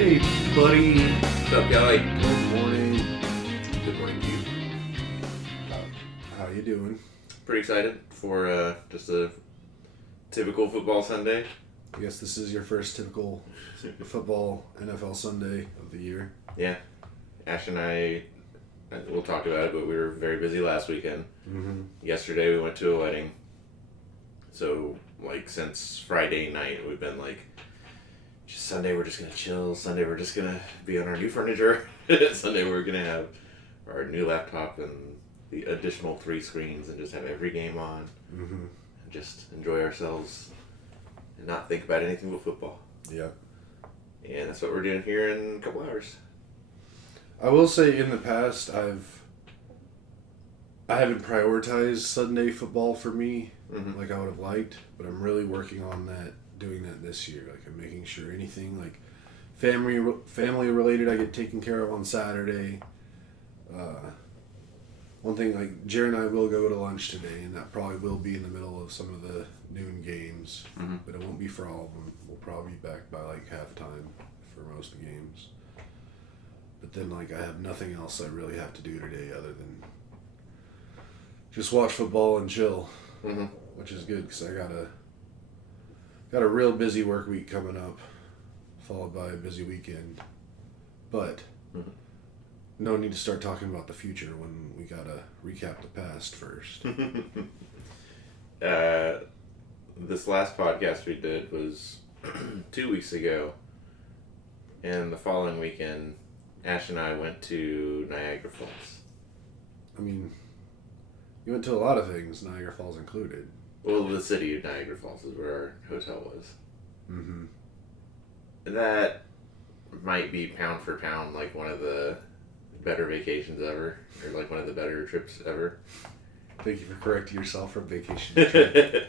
Hey, buddy. What's up, Kelly? Good morning. Good morning to you. How you doing? Pretty excited for just a typical football Sunday. I guess this is your first typical football NFL Sunday of the year. Yeah. Ash and I, we'll talk about it, but we were very busy last weekend. Mm-hmm. Yesterday we went to a wedding. So, since Friday night, we've been just Sunday we're just going to chill. Sunday we're just going to be on our new furniture. Sunday we're going to have our new laptop and the additional 3 screens and just have every game on. Mm-hmm. And just enjoy ourselves and not think about anything but football. Yeah. And that's what we're doing here in a couple hours. I will say in the past I haven't prioritized Sunday football for me like I would have liked, but I'm really working on doing that this year. I'm making sure anything family related I get taken care of on Saturday. One thing, Jared and I will go to lunch today, and that probably will be in the middle of some of the noon games, but it won't be for all of them. We'll probably be back by halftime for most of the games. But then I have nothing else I really have to do today other than just watch football and chill, which is good because I got a real busy work week coming up, followed by a busy weekend. But no need to start talking about the future when we gotta recap the past first. This last podcast we did was 2 weeks ago, and the following weekend, Ash and I went to Niagra Falls. I mean, you went to a lot of things, Niagara Falls included. Well, the city of Niagara Falls is where our hotel was. Mm-hmm. That might be pound for pound one of the better vacations ever, or one of the better trips ever. Thank you for correcting yourself from vacation trip.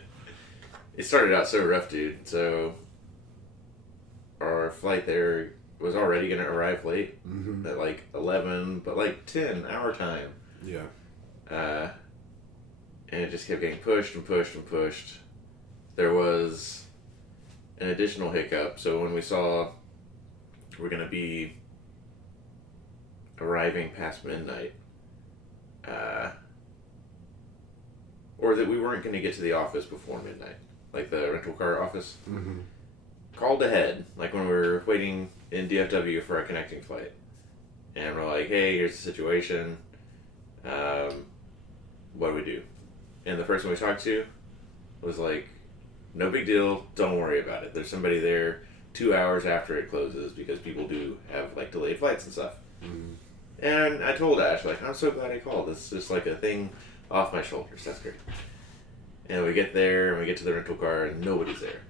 It started out so rough, dude. So our flight there was already going to arrive late at 11, but 10 our time. Yeah. And it just kept getting pushed and pushed and pushed. There was an additional hiccup. So when we saw we're going to be arriving past midnight, or that we weren't going to get to the office before midnight, the rental car office, called ahead, when we were waiting in DFW for our connecting flight. And we're like, hey, here's the situation. What do we do? And the person we talked to was like, no big deal, don't worry about it. There's somebody there 2 hours after it closes because people do have delayed flights and stuff. And I told Ash, I'm so glad I called. It's just a thing off my shoulders. That's great. And we get there and we get to the rental car and nobody's there.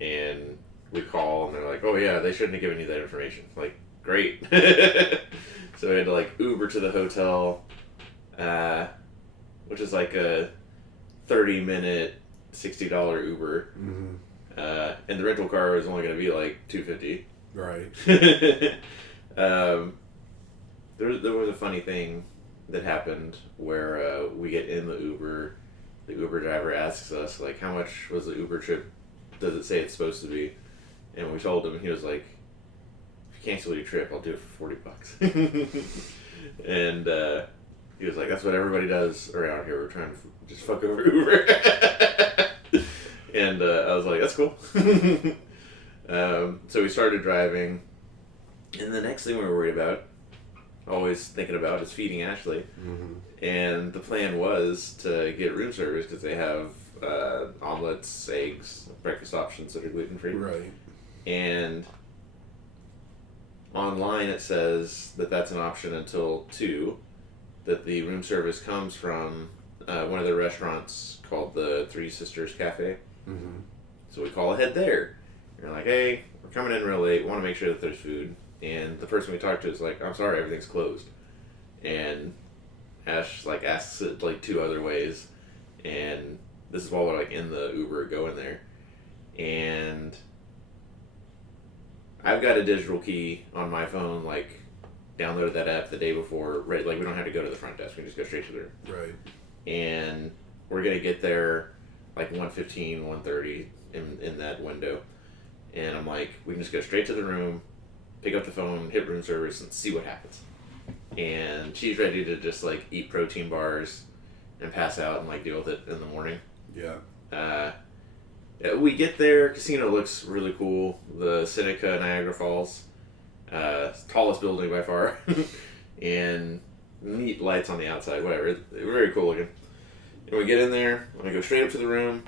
And we call and they're like, oh yeah, they shouldn't have given you that information. Great. So we had to Uber to the hotel, which is a 30-minute, $60 Uber. And the rental car is only going to be $250. Right. There was a funny thing that happened where we get in the Uber. The Uber driver asks us, how much was the Uber trip? Does it say it's supposed to be? And we told him, and he was like, if you cancel your trip, I'll do it for $40. And he was like, that's what everybody does around here. We're trying to just fuck over Uber. And I was like, that's cool. So we started driving. And the next thing we were worried about, always thinking about, is feeding Ashley. And the plan was to get room service because they have omelets, eggs, breakfast options that are gluten-free. Right. And online it says that that's an option until 2, that the room service comes from one of the restaurants called the Three Sisters Cafe. So we call ahead there. And we're like, hey, we're coming in real late, want to make sure that there's food. And the person we talked to is like, I'm sorry, everything's closed. And Ash asks it 2 other ways. And this is while we're in the Uber going there. And I've got a digital key on my phone, downloaded that app the day before, right? We don't have to go to the front desk, we can just go straight to the room. Right. And we're going to get there 1:15, 1:30 in that window. And I'm like, we can just go straight to the room, pick up the phone, hit room service, and see what happens. And she's ready to just like eat protein bars and pass out and like deal with it in the morning. Yeah. We get there. Casino looks really cool. The Seneca Niagra Falls, tallest building by far, and neat lights on the outside. Whatever, very cool looking. And we get in there. And we go straight up to the room.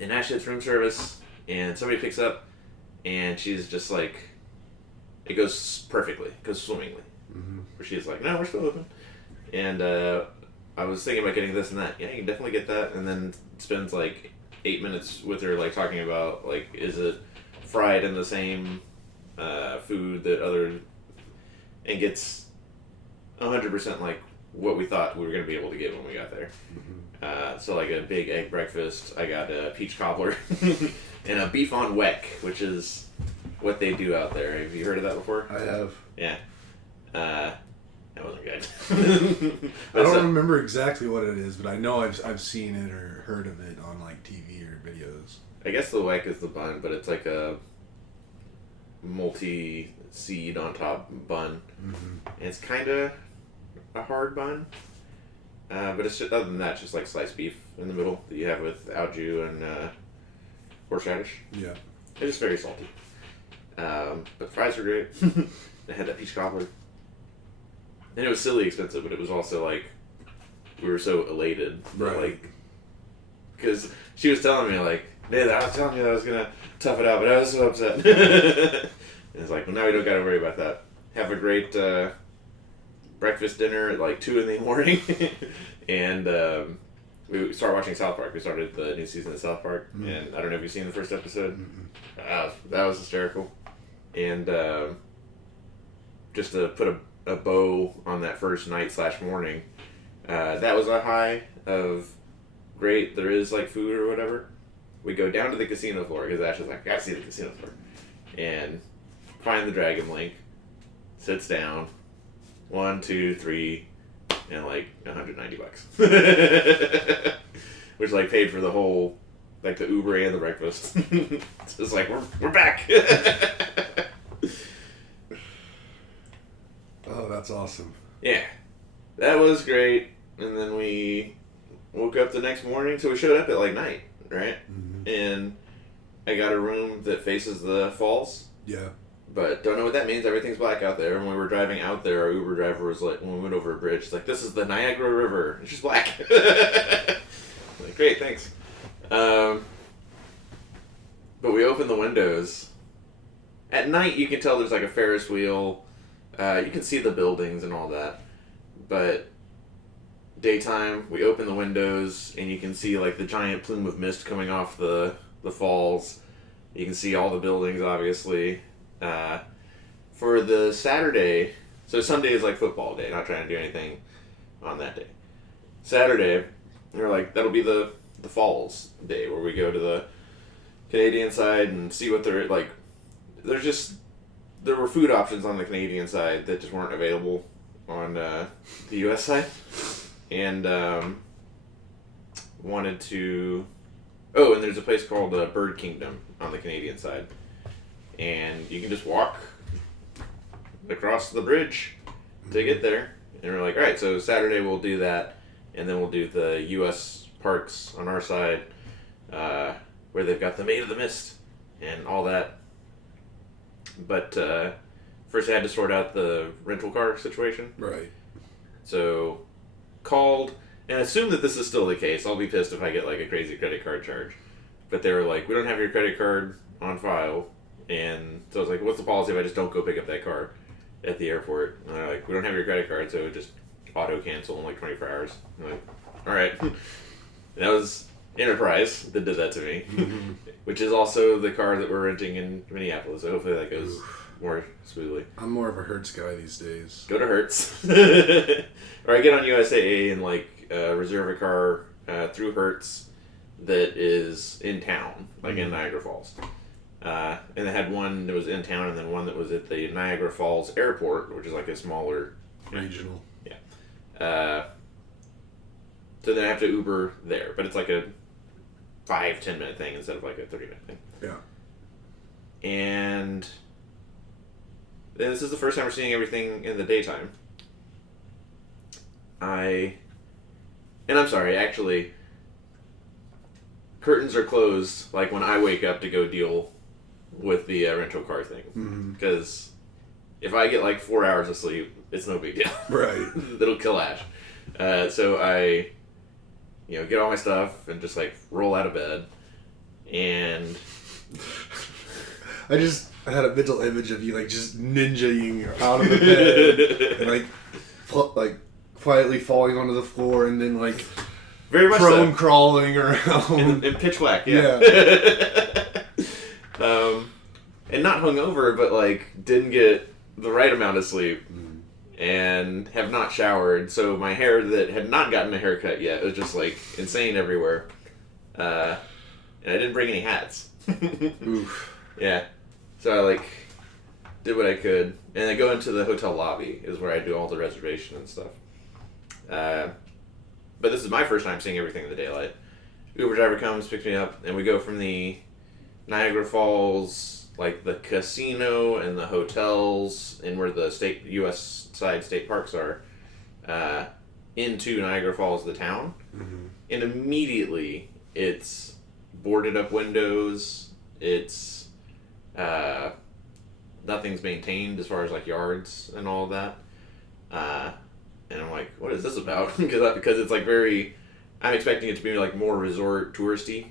And Ashley hits room service, and somebody picks up, and she's just like, it goes perfectly, it goes swimmingly. Mm-hmm. Where she's like, no, we're still open. And I was thinking about getting this and that. Yeah, you can definitely get that. And then spends like 8 minutes with her, like talking about like, is it fried in the same food that other, and gets 100% like what we thought we were going to be able to get when we got there. Mm-hmm. So like a big egg breakfast. I got a peach cobbler and a beef on weck, which is what they do out there. Have you heard of that before? I have. Yeah. That wasn't good. I don't remember exactly what it is, but I know I've seen it or heard of it on like TV or videos. I guess the weck is the bun, but it's like a multi-seed on top bun. Mm-hmm. And it's kind of a hard bun. But it's just, other than that, just like sliced beef in the middle that you have with au jus and horseradish. Yeah. It's just very salty. But fries are great. They had that peach cobbler. And it was silly expensive, but it was also like, we were so elated. Right. Like, because she was telling me, like, man, I was telling you that I was going to tough it out, but I was so upset. And it's like, well, now we don't got to worry about that. Have a great breakfast dinner at like 2 in the morning. And we started watching South Park. We started the new season of South Park. Mm-hmm. And I don't know if you've seen the first episode. Mm-hmm. That was hysterical. And just to put a bow on that first night / morning, that was a high of great, there is like food or whatever. We go down to the casino floor because Ash is like, I gotta see the casino floor. And find the Dragon Link, sits down, 1, 2, 3, and like $190. Which like paid for the whole, like the Uber and the breakfast. It's just like, we're back. Oh, that's awesome. Yeah, that was great. And then we woke up the next morning, so we showed up at like night, right? Mm-hmm. And I got a room that faces the falls, Yeah. but don't know what that means. Everything's black out there. When we were driving out there, our Uber driver was like, when we went over a bridge, it's like, this is the Niagara River. It's just black. Like, great, thanks. But we opened the windows. At night, you can tell there's like a Ferris wheel. You can see the buildings and all that. But daytime, we open the windows and you can see like the giant plume of mist coming off the falls. You can see all the buildings, obviously. For the Saturday, so Sunday is like football day, not trying to do anything on that day. Saturday, we're like, that'll be the falls day where we go to the Canadian side and see what they're like. There were food options on the Canadian side that just weren't available on the U.S. side. And wanted to... Oh, and there's a place called Bird Kingdom on the Canadian side. And you can just walk across the bridge to get there. And we're like, alright, so Saturday we'll do that. And then we'll do the U.S. parks on our side, where they've got the Maid of the Mist and all that. But first I had to sort out the rental car situation. Right. So called and assumed that this is still the case. I'll be pissed if I get like a crazy credit card charge. But they were like, we don't have your credit card on file. And so I was like, what's the policy if I just don't go pick up that car at the airport? And they're like, we don't have your credit card, so it would just auto cancel in like 24 hours. I'm like, alright. That was Enterprise that did that to me. Mm-hmm. Which is also the car that we're renting in Minneapolis. So hopefully that goes more smoothly. I'm more of a Hertz guy these days. Go to Hertz. Or I get on USAA and like reserve a car through Hertz that is in town, like in Niagara Falls. And they had one that was in town and then one that was at the Niagara Falls airport, which is like a smaller... Regional. Yeah. So then I have to Uber there, but it's like a 5-10 minute thing instead of like a 30-minute thing. Yeah. And this is the first time we're seeing everything in the daytime. And I'm sorry, actually, curtains are closed, like, when I wake up to go deal with the rental car thing. Because if I get, like, 4 hours of sleep, it's no big deal. Right. It'll kill Ash. So I, get all my stuff and just, like, roll out of bed. And... I had a mental image of you, like, just ninja-ing out of the bed and, like, quietly falling onto the floor and then, like, very much prone crawling around. in pitch black, yeah. And not hungover, but, like, didn't get the right amount of sleep and have not showered. So my hair that had not gotten a haircut yet was just, like, insane everywhere. And I didn't bring any hats. Oof. Yeah. So I, like, did what I could. And I go into the hotel lobby is where I do all the reservation and stuff. But this is my first time seeing everything in the daylight. Uber driver comes, picks me up, and we go from the Niagara Falls, like the casino and the hotels, and where the U.S. side state parks are, into Niagara Falls, the town. And immediately, it's boarded up windows. It's nothing's maintained as far as like yards and all of that. And I'm like, what is this about? because it's like I'm expecting it to be like more resort touristy.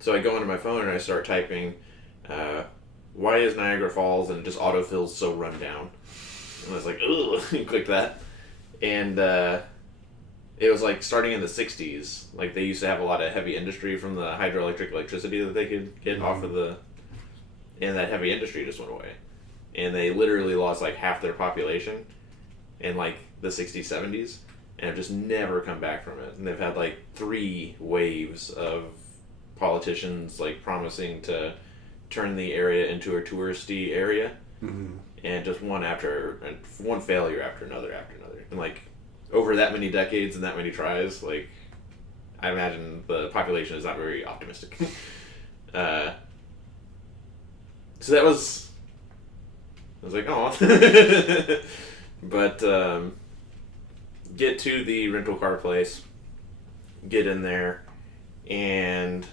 So I go into my phone and I start typing, why is Niagara Falls, and it just autofills so run down. And I was like, ugh, click that. And it was like starting in the 60s. Like they used to have a lot of heavy industry from the hydroelectric electricity that they could get off of and that heavy industry just went away. And they literally lost like half their population in like the 60s, 70s, and have just never come back from it. And they've had like 3 waves of politicians like promising to turn the area into a touristy area, and just one failure after another, and like over that many decades and that many tries, like I imagine the population is not very optimistic. So that was, I was like, oh. But get to the rental car place, get in there, and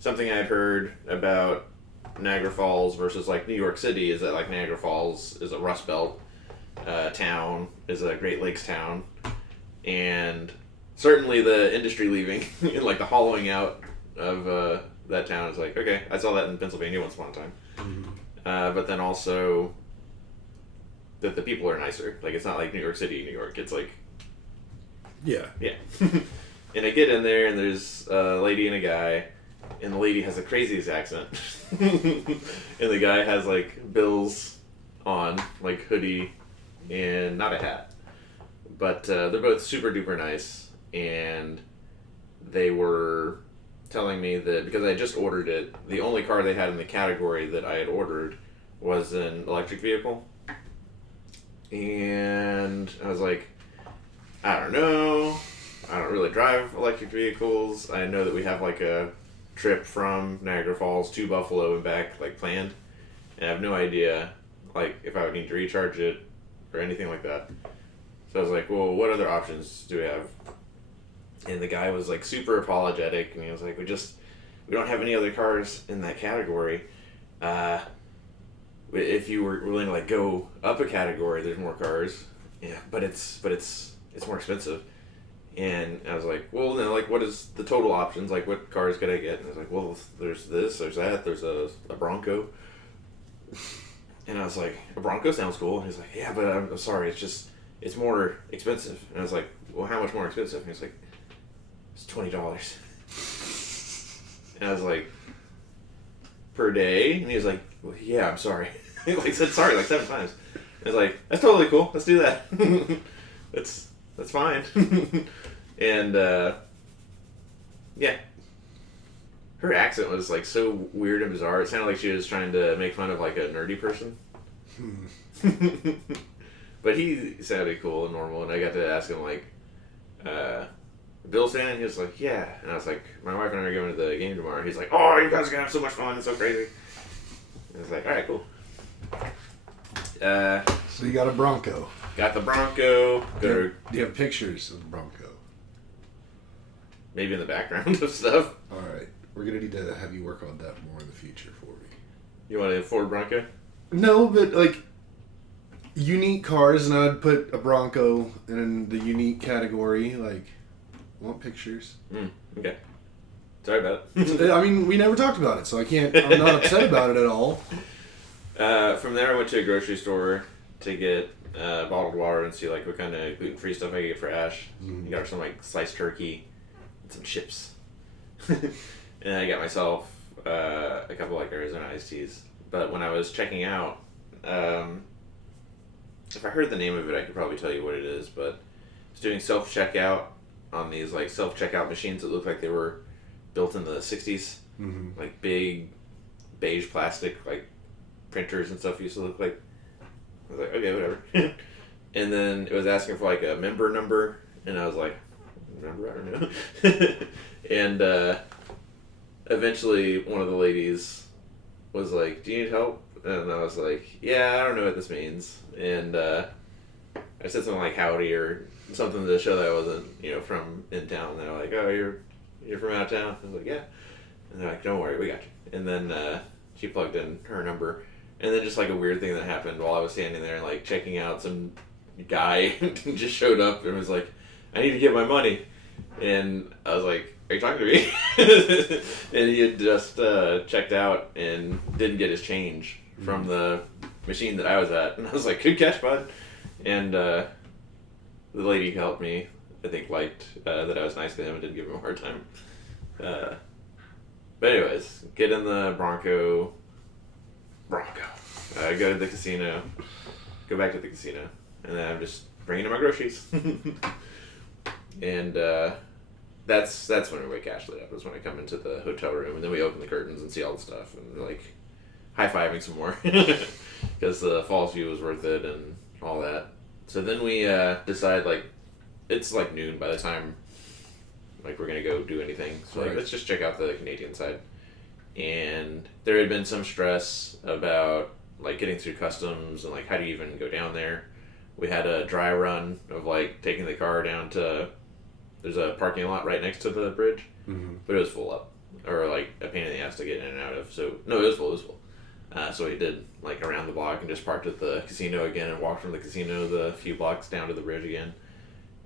something I had heard about Niagara Falls versus like New York City is that like Niagara Falls is a Rust Belt town, is a Great Lakes town, and certainly the industry leaving and like the hollowing out of that town is like, okay, I saw that in Pennsylvania once upon a time. But then also that the people are nicer. Like it's not like New York City, New York. It's like, yeah. And I get in there and there's a lady and a guy, and the lady has the craziest accent, and the guy has like Bills on, like hoodie and not a hat, but they're both super duper nice, and they were telling me that because I had just ordered it, the only car they had in the category that I had ordered was an electric vehicle. And I was like, I don't know. I don't really drive electric vehicles. I know that we have like a trip from Niagara Falls to Buffalo and back like planned. And I have no idea like if I would need to recharge it or anything like that. So I was like, well, what other options do we have? And the guy was like super apologetic, and he was like, we don't have any other cars in that category. If you were willing to like go up a category, there's more cars. Yeah, but it's more expensive. And I was like, well, then like what is the total options? Like what cars could I get? And I was like, well, there's this, there's that, there's a Bronco. And I was like, a Bronco sounds cool. And he's like, yeah, but I'm sorry, it's more expensive. And I was like, well, how much more expensive? And he's like, it's $20. And I was like, per day? And he was like, well, yeah, I'm sorry. He like said sorry like 7 times. I was like, that's totally cool. Let's do that. That's fine. And yeah, her accent was like so weird and bizarre. It sounded like she was trying to make fun of like a nerdy person. But he sounded cool and normal, and I got to ask him like, Bill fan? He was like, yeah. And I was like, my wife and I are going to the game tomorrow. He's like, oh, you guys are gonna have so much fun. It's so crazy. And I was like, all right, cool. So you got a Bronco. Got the Bronco. Do you have pictures of the Bronco? Maybe in the background of stuff. All right. We're going to need to have you work on that more in the future for me. You want a Ford Bronco? No, but like unique cars, and I'd put a Bronco in the unique category. Like, I want pictures. Okay. Sorry about it. I mean, we never talked about it, so I'm not upset about it at all. From there, I went to a grocery store to get bottled water and see like what kind of gluten-free stuff I could get for Ash. Mm-hmm. I got her some like sliced turkey and some chips. And I got myself a couple like Arizona iced teas. But when I was checking out, if I heard the name of it, I could probably tell you what it is. But it's doing self-checkout on these like self-checkout machines that look like they were built in the 60s. Mm-hmm. Like big beige plastic like printers and stuff used to look like. I was like, okay, whatever. And then it was asking for like a member number, and I was like, member? I don't know. And eventually one of the ladies was like, do you need help? And I was like, yeah, I don't know what this means. And I said something like howdy or something to show that I wasn't, from in town. And they're like, oh, you're from out of town? I was like, yeah. And they're like, don't worry, we got you. And then she plugged in her number. And then just like a weird thing that happened while I was standing there like checking out, some guy just showed up and was like, I need to get my money. And I was like, are you talking to me? And he had just checked out and didn't get his change from the machine that I was at. And I was like, good catch, bud. And the lady who helped me, I think, liked that I was nice to him and didn't give him a hard time. But anyways, get in the Bronco. Go to the casino. Go back to the casino. And then I'm just bringing in my groceries. And that's when we wake Ashley up, is when I come into the hotel room, and then we open the curtains and see all the stuff, and we're like high-fiving some more because the falls view was worth it and all that. So then we decide, like, it's like noon by the time like we're gonna go do anything, so like, let's just check out the Canadian side. And there had been some stress about like getting through customs and like how do you even go down there. We had a dry run of like taking the car down to, there's a parking lot right next to the bridge, but it was full up, or like a pain in the ass to get in and out of. So no, it was full. So we did like around the block and just parked at the casino again and walked from the casino the few blocks down to the bridge again.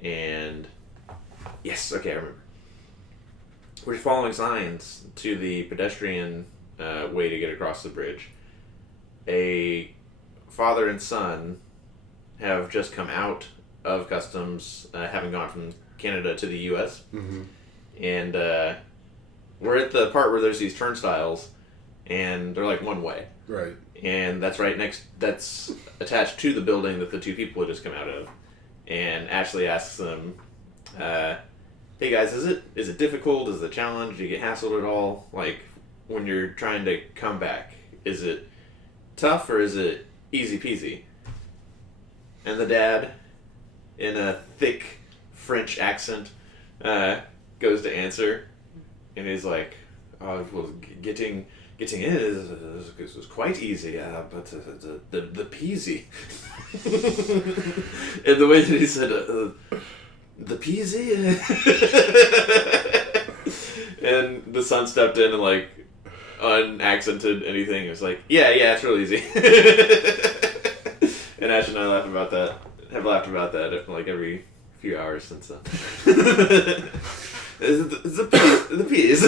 And yes, okay, I remember. We're following signs to the pedestrian way to get across the bridge. A father and son have just come out of customs, having gone from Canada to the U.S. And we're at the part where there's these turnstiles, and they're like one way. Right. And that's that's attached to the building that the two people had just come out of. And Ashley asks them, hey guys, is it difficult? Is it a challenge? Do you get hassled at all? Like, when you're trying to come back, is it tough or is it easy peasy? And the dad, in a thick French accent, goes to answer, and he's like, well, getting in is quite easy, but the peasy. And the way that he said, the peasy? And the son stepped in and like unaccented anything. It was like, yeah, it's real easy. And Ash and I have laughed about that like every few hours since then. The peas.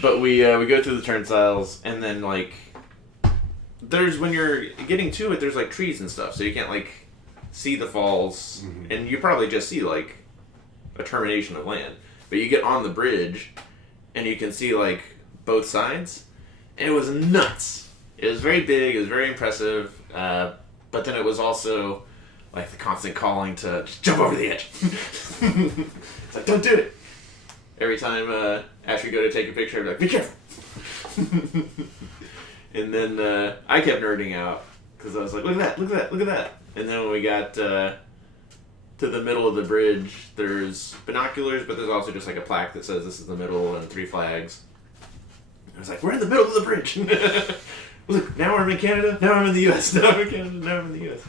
But we go through the turnstiles, and then like when you're getting to it, there's like trees and stuff, so you can't like see the falls, and you probably just see like a termination of land. But you get on the bridge, and you can see like both sides, and it was nuts. It was very big. It was very impressive. But then it was also like the constant calling to just jump over the edge. It's like, don't do it. Every time Ash would go to take a picture, I'd be like, be careful. And then I kept nerding out because I was like, look at that. And then when we got to the middle of the bridge, there's binoculars, but there's also just like a plaque that says this is the middle and 3 flags. I was like, we're in the middle of the bridge. Look, now I'm in Canada. Now I'm in the U.S. Now I'm in Canada. Now I'm in the U.S.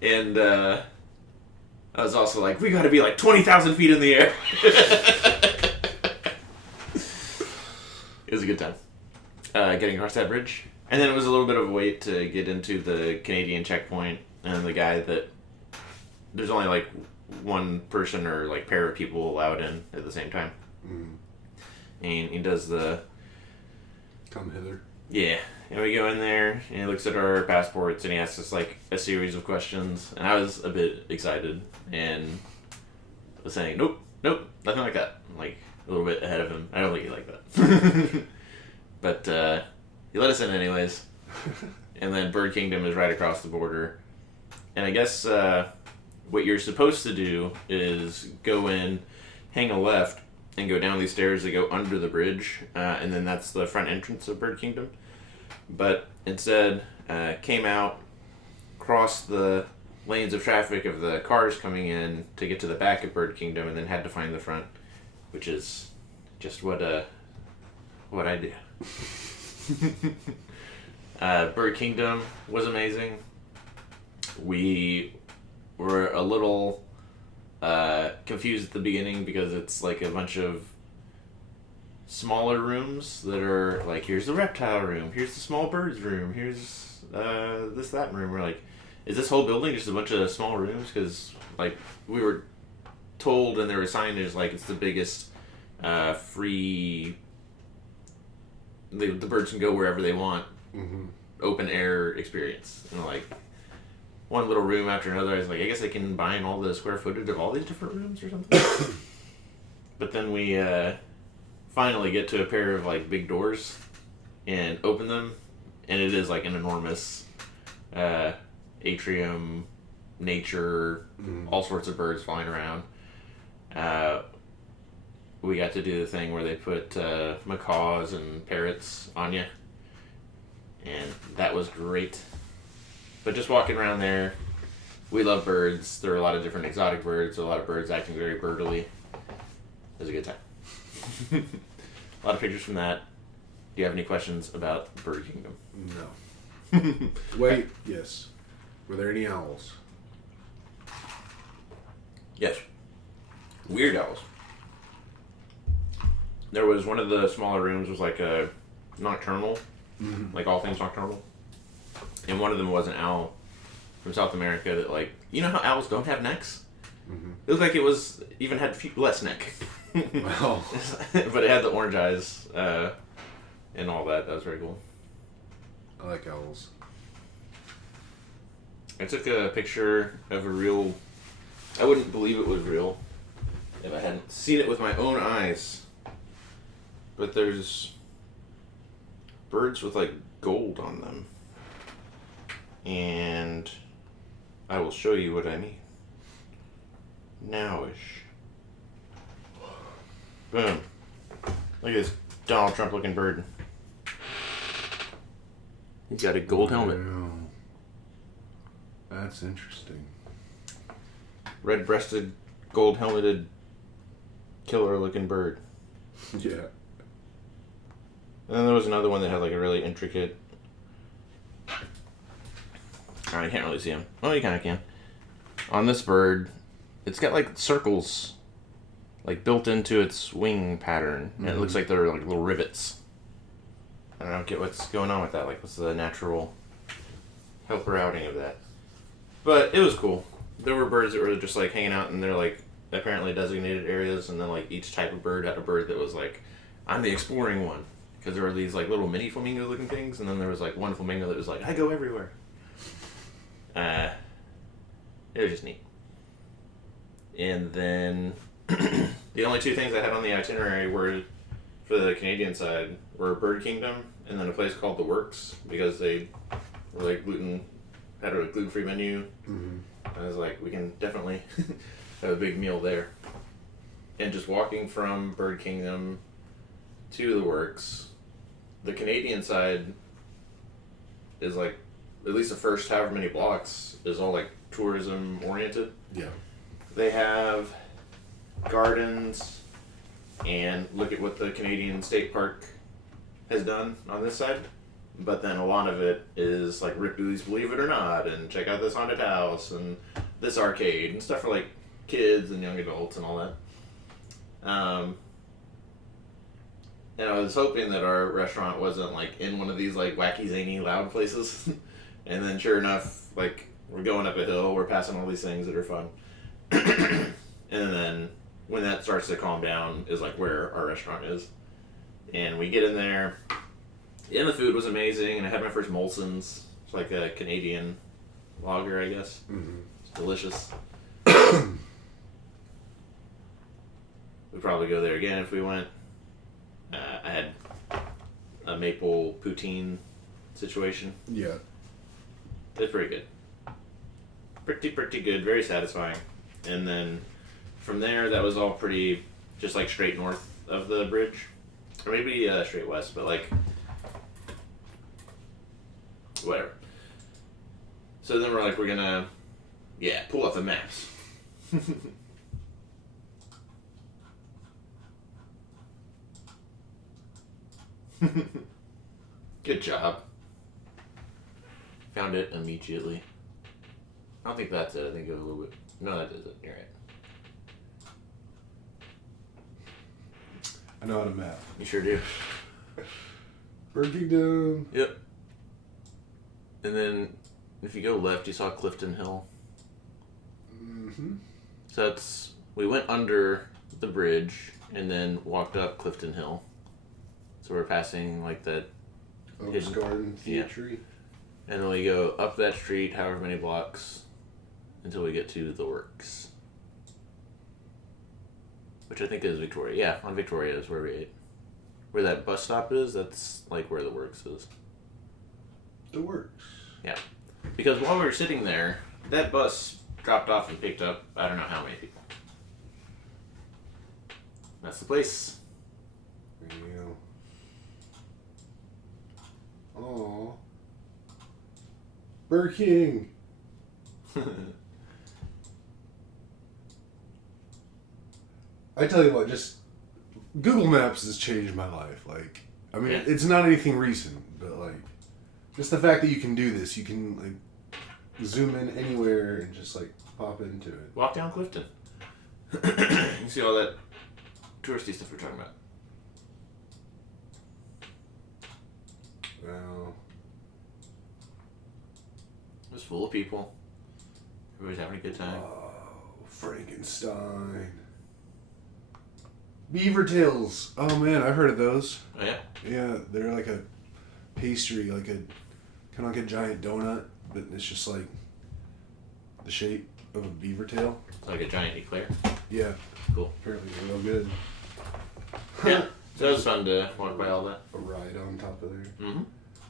And I was also like, we got to be like 20,000 feet in the air. It was a good time. Getting across that bridge. And then it was a little bit of a wait to get into the Canadian checkpoint. And the guy that... There's only like one person or like pair of people allowed in at the same time. Mm. And he does the... Come hither. Yeah. And we go in there, and he looks at our passports, and he asks us, like, a series of questions. And I was a bit excited, and was saying, nope, nothing like that. I'm, like, a little bit ahead of him. I don't think he liked that. But he let us in anyways. And then Bird Kingdom is right across the border. And I guess what you're supposed to do is go in, hang a left, and go down these stairs that go under the bridge. And then that's the front entrance of Bird Kingdom. But instead, came out, crossed the lanes of traffic of the cars coming in to get to the back of Bird Kingdom, and then had to find the front, which is just what I do. Bird Kingdom was amazing. We were a little confused at the beginning because it's like a bunch of smaller rooms that are like, here's the reptile room, here's the small birds room, here's this, that room. We're like, is this whole building just a bunch of small rooms? Because like we were told, and there were signage like it's the biggest free, the birds can go wherever they want, open air experience. And like one little room after another, I was like, I guess they can combine all the square footage of all these different rooms or something. But then we finally get to a pair of like big doors and open them, and it is like an enormous atrium, nature, all sorts of birds flying around. We got to do the thing where they put macaws and parrots on you, and that was great. But just walking around there, we love birds. There are a lot of different exotic birds, a lot of birds acting very birdily. It was a good time. A lot of pictures from that. Do you have any questions about Bird Kingdom? No. Wait, yes. Were there any owls? Yes. Weird owls. There was one of the smaller rooms was like a nocturnal, like all things nocturnal. And one of them was an owl from South America that, like, you know how owls don't have necks? It looked like it was even had less neck. Wow. But it had the orange eyes and all that. That was very cool. I like owls. I took a picture of a real... I wouldn't believe it was real if I hadn't seen it with my own eyes. But there's birds with, like, gold on them. And I will show you what I mean. Nowish. Boom. Look at this Donald Trump looking bird. He's got a gold helmet. Wow. That's interesting. Red-breasted, gold helmeted, killer looking bird. Yeah. And then there was another one that had like a really intricate... Oh, you can't really see him. Well, you kind of can. On this bird, it's got like circles like built into its wing pattern. And it looks like they're like little rivets. I don't get what's going on with that. Like, what's the natural helper outing of that? But it was cool. There were birds that were just like hanging out in their like apparently designated areas, and then like each type of bird had a bird that was like, I'm the exploring one. Because there were these like little mini flamingo looking things, and then there was like one flamingo that was like, I go everywhere. It was just neat. And then the only two things I had on the itinerary were, for the Canadian side, were Bird Kingdom and then a place called The Works, because they were like had a gluten-free menu. I was like, we can definitely have a big meal there. And just walking from Bird Kingdom to The Works, the Canadian side is like, at least the first however many blocks is all like tourism oriented. Yeah. They have gardens, and look at what the Canadian State Park has done on this side. But then a lot of it is like Ripley's Believe It or Not, and check out this haunted house, and this arcade, and stuff for like kids and young adults and all that. And I was hoping that our restaurant wasn't like in one of these like wacky, zany, loud places. And then sure enough, like we're going up a hill, we're passing all these things that are fun. And then when that starts to calm down is like where our restaurant is. And we get in there, and the food was amazing, and I had my first Molson's. It's like a Canadian lager, I guess. Mm-hmm. It's delicious. We'd probably go there again if we went. I had a maple poutine situation. Yeah. It's pretty good. Pretty good. Very satisfying. And then from there, that was all pretty just like straight north of the bridge. Or maybe straight west, but like whatever. So then we're like, we're gonna pull up the maps. Good job. Found it immediately. I don't think that's it. I think it was a little bit. No, that is it. You're right. I know how to map. You sure do. Birmingham. Yep. And then if you go left, you saw Clifton Hill. Mm-hmm. So we went under the bridge and then walked up Clifton Hill. So we're passing like that Oaks hidden Garden Theatre. And then we go up that street, however many blocks, until we get to the Works. Which I think is Victoria. Yeah, on Victoria is where we ate. Where that bus stop is, that's like where the Works is. The Works. Yeah. Because while we were sitting there, that bus dropped off and picked up I don't know how many people. That's the place. There you go. Aww. Burger King. I tell you what, just Google Maps has changed my life. Like, I mean, it's not anything recent, but like, just the fact that you can do this, you can like zoom in anywhere and just like pop into it. Walk down Clifton. You can see all that touristy stuff we're talking about. Well, it was full of people. Everybody's having a good time. oh, Frankenstein. Beaver tails. Oh man, I've heard of those. Oh yeah? Yeah, they're like a pastry, like a kind of like a giant donut, but it's just like the shape of a beaver tail. It's like a giant eclair. Yeah. Cool. Apparently they're real good. Yeah. So it was fun to walk by all that. A ride on top of there. Mm-hmm.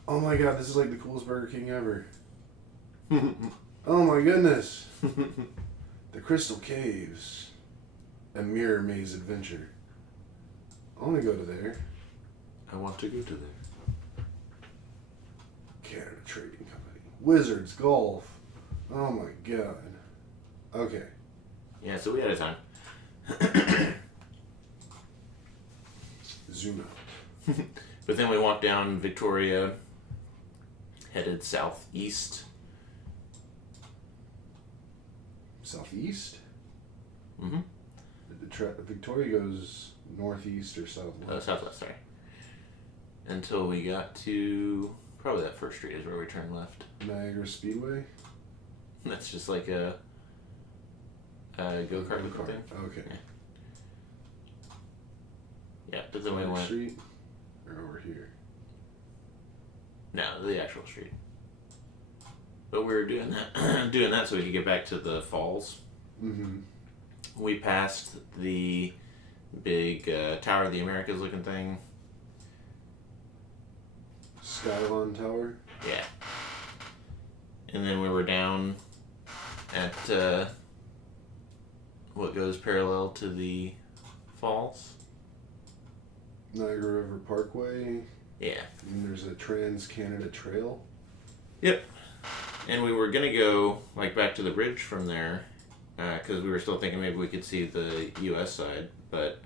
Oh my god, this is like the coolest Burger King ever. Oh my goodness. The Crystal Caves. A Mirror Maze Adventure. I want to go to there. I want to go to there. Canada Trading Company. Wizards Golf. Oh my god. Okay. Yeah, so we had a time. Zoom out. But then we walked down Victoria, headed southeast. Southeast? Mm-hmm. Victoria goes northeast or southwest? Southwest, sorry. Until we got to probably that first street is where we turned left. Niagara Speedway? That's just like a go-kart looking thing. Okay. Yeah, but then we Park went... Street? Or over here? No, the actual street. But we were doing that so we could get back to the falls. Mm-hmm. We passed the big Tower of the Americas looking thing. Skylon Tower? Yeah. And then we were down at what goes parallel to the falls. Niagara River Parkway? Yeah. And there's a Trans-Canada Trail? Yep. And we were going to go like back to the bridge from there because we were still thinking maybe we could see the U.S. side, but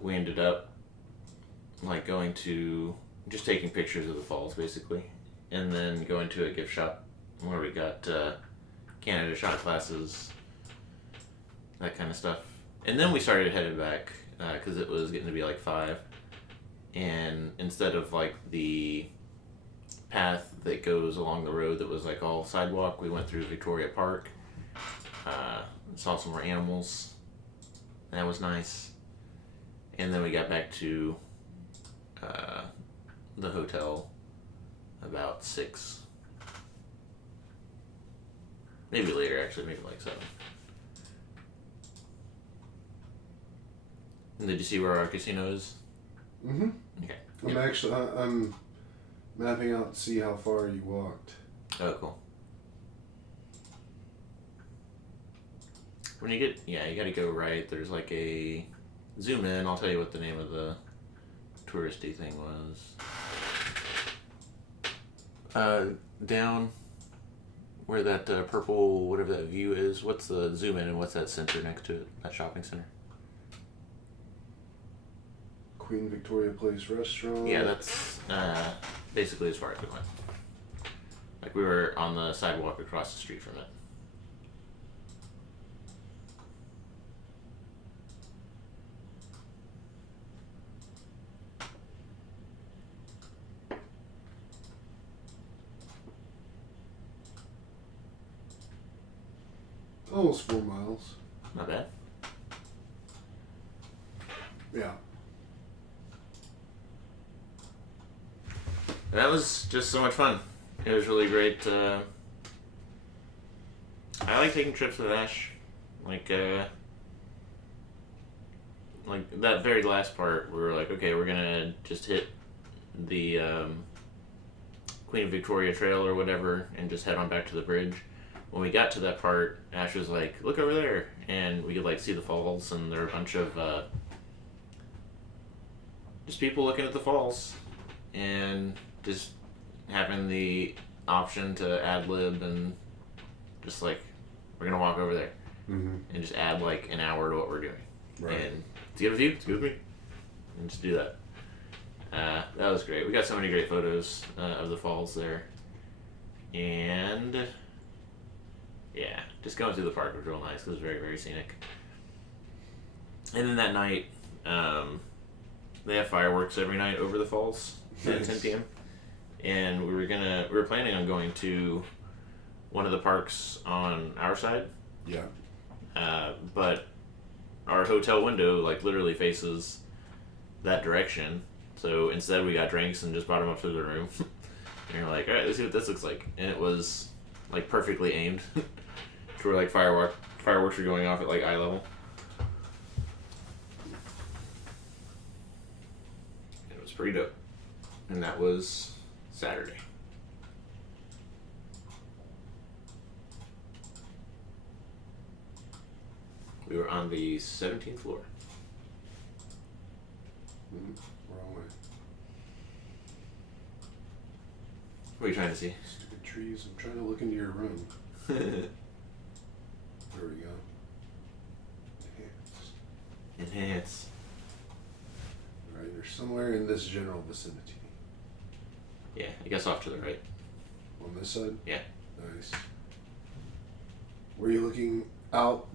we ended up like going to just taking pictures of the falls basically, and then going to a gift shop where we got Canada shot glasses, that kind of stuff. And then we started headed back because it was getting to be like 5, and instead of like the path that goes along the road that was like all sidewalk, we went through Victoria Park, saw some more animals. That was nice. And then we got back to the hotel about 6. Maybe later, actually, maybe like 7. And did you see where our casino is? Mm-hmm. Okay. I'm mapping out to see how far you walked. Oh, cool. When you get, you gotta go right. There's like a zoom in. I'll tell you what the name of the touristy thing was. Down where that purple, whatever that view is. What's the zoom in and what's that center next to it? That shopping center. Queen Victoria Place restaurant. Yeah, that's basically as far as we went. Like we were on the sidewalk across the street from it. Almost 4 miles. Not bad. Yeah. That was just so much fun. It was really great. I like taking trips with Ash. Like that very last part, we were like, okay, we're gonna just hit the Queen Victoria Trail or whatever and just head on back to the bridge. When we got to that part, Ash was like, look over there, and we could like see the falls, and there were a bunch of just people looking at the falls and just having the option to ad lib and just like, we're gonna walk over there and just add like an hour to what we're doing. Right. And it's good with you, it's good with me, and just do that. That was great. We got so many great photos of the falls there, and yeah, just going through the park was real nice. It was very, very scenic. And then that night, they have fireworks every night over the falls at 10 p.m. And we were planning on going to one of the parks on our side. Yeah. But our hotel window like literally faces that direction. So instead we got drinks and just brought them up to the room. And we're like, all right, let's see what this looks like. And it was like perfectly aimed to where like fireworks were going off at like eye level. It was pretty dope. And that was Saturday. We were on the 17th floor. Wrong way. What are you trying to see? Stupid trees. I'm trying to look into your room. There we go. Enhance. Alright, you're somewhere in this general vicinity. Yeah, I guess off to the right. On this side? Yeah. Nice. Were you looking out?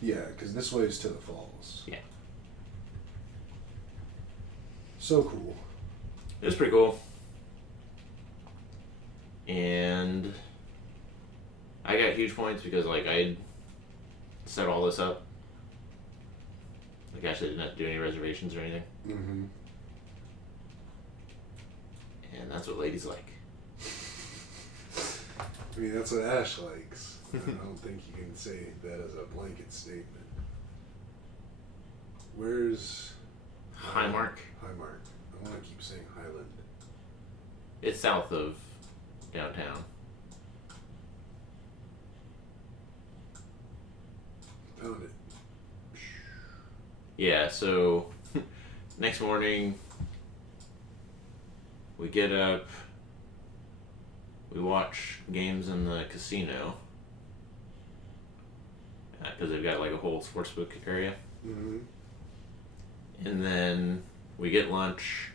Yeah, because this way is to the falls. Yeah. So cool. It was pretty cool. And I got huge points because like I set all this up. Like I actually didn't have to do any reservations or anything. Mm-hmm. And that's what ladies like. I mean, that's what Ash likes. I don't think you can say that as a blanket statement. Where's Highmark. Highmark. I want to keep saying Highland. It's south of downtown. Found it. Yeah, so next morning we get up, we watch games in the casino because they've got like a whole sportsbook area. Mm-hmm. And then we get lunch,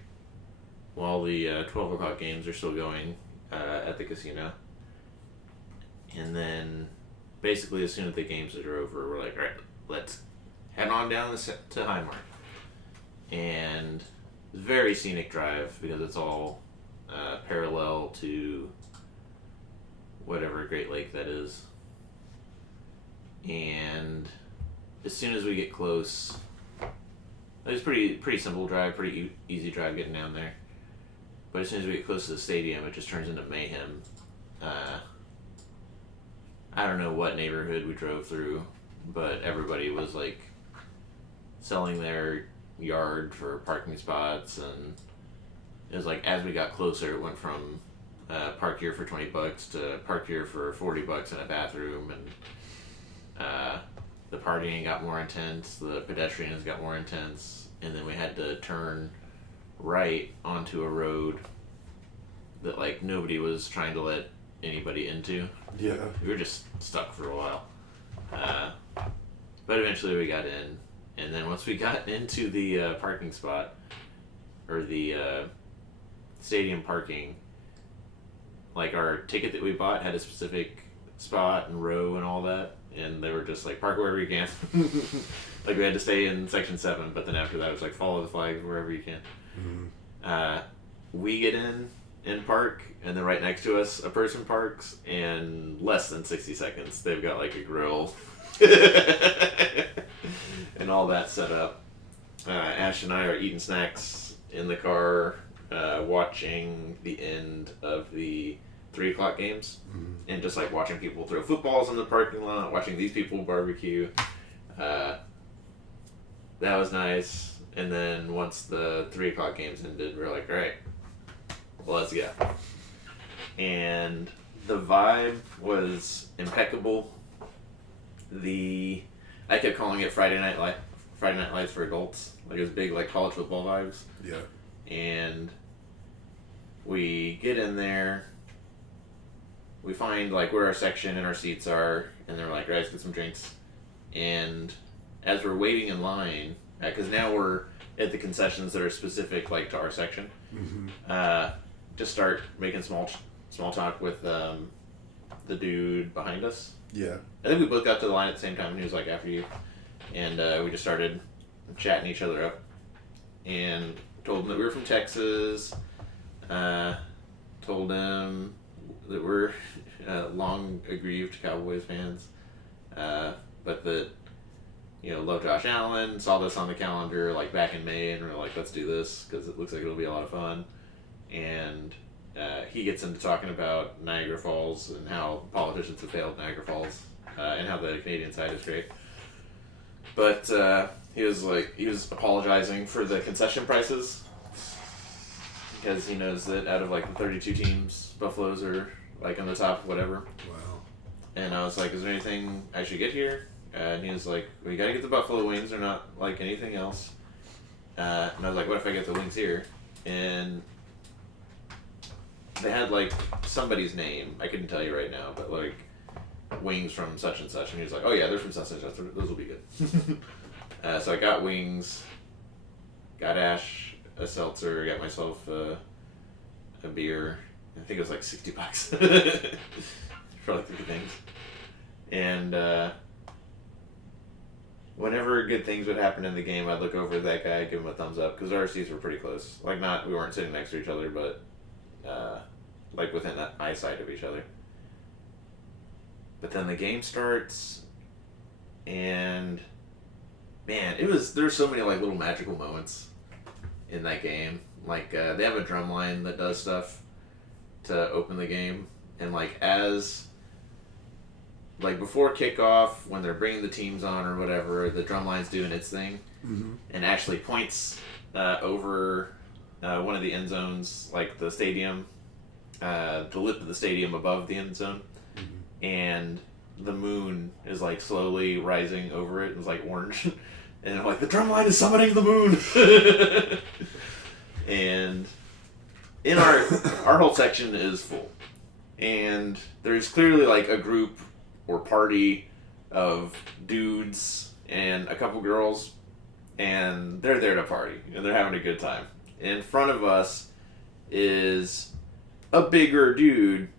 while the 12 o'clock games are still going at the casino. And then basically as soon as the games are over, we're like, all right, let's head on down to Highmark. And it's a very scenic drive because it's all parallel to whatever Great Lake that is. And as soon as we get close, it's pretty simple drive, pretty easy drive getting down there. But as soon as we get close to the stadium, it just turns into mayhem. I don't know what neighborhood we drove through, but everybody was like selling their yard for parking spots, and it was like as we got closer, it went from park here for $20 to park here for $40 in a bathroom, and the partying got more intense, the pedestrians got more intense, and then we had to turn right onto a road that like nobody was trying to let anybody into. Yeah. We were just stuck for a while. But eventually we got in, and then once we got into the parking spot, or the stadium parking, like our ticket that we bought had a specific spot and row and all that, and they were just like, park wherever you can. Like we had to stay in section 7, but then after that it was like, follow the flag wherever you can. Mm-hmm. We get in and park, and then right next to us a person parks, and less than 60 seconds they've got like a grill and all that set up. Ash and I are eating snacks in the car, watching the end of the 3 o'clock games, and just like watching people throw footballs in the parking lot, watching these people barbecue. That was nice. And then once the 3 o'clock games ended, we were like, all right, well, let's go. And the vibe was impeccable. I kept calling it Friday Night Lights for adults. Like it was big, like college football vibes. Yeah. And we get in there. We find like where our section and our seats are, and they're like, guys, get some drinks. And as we're waiting in line, because now we're at the concessions that are specific like to our section, just start making small talk with the dude behind us. Yeah. I think we both got to the line at the same time, and he was like, after you. And we just started chatting each other up. And told him that we were from Texas. Told him that we're long aggrieved Cowboys fans. But that, love Josh Allen, saw this on the calendar like back in May, and we're like, let's do this because it looks like it'll be a lot of fun. And he gets into talking about Niagara Falls and how politicians have failed Niagara Falls, and how the Canadian side is great. But he was apologizing for the concession prices because he knows that out of like the 32 teams, Buffaloes are like on the top, whatever. Wow. And I was like, is there anything I should get here? And he was like, well, you gotta get the buffalo wings. They're not like anything else. And I was like, what if I get the wings here? And they had like somebody's name. I couldn't tell you right now, but like wings from such and such. And he was like, oh yeah, they're from such and such. Those will be good. So I got wings, got Ash a seltzer, got myself a beer. I think it was like $60 for like 3 things. And whenever good things would happen in the game, I'd look over at that guy, give him a thumbs up, because our seats were pretty close. Like, we weren't sitting next to each other, but like within that eyesight of each other. But then the game starts, and man, there's so many like little magical moments in that game. Like they have a drum line that does stuff to open the game, and like before kickoff, when they're bringing the teams on or whatever, the drum line's doing its thing, and actually points over one of the end zones, like the stadium, the lip of the stadium above the end zone, and the moon is like slowly rising over it. It's like orange, and I'm like, the drum line is summoning the moon. And in our whole section is full, and there's clearly like a group or party of dudes and a couple girls, and they're there to party and they're having a good time. In front of us is a bigger dude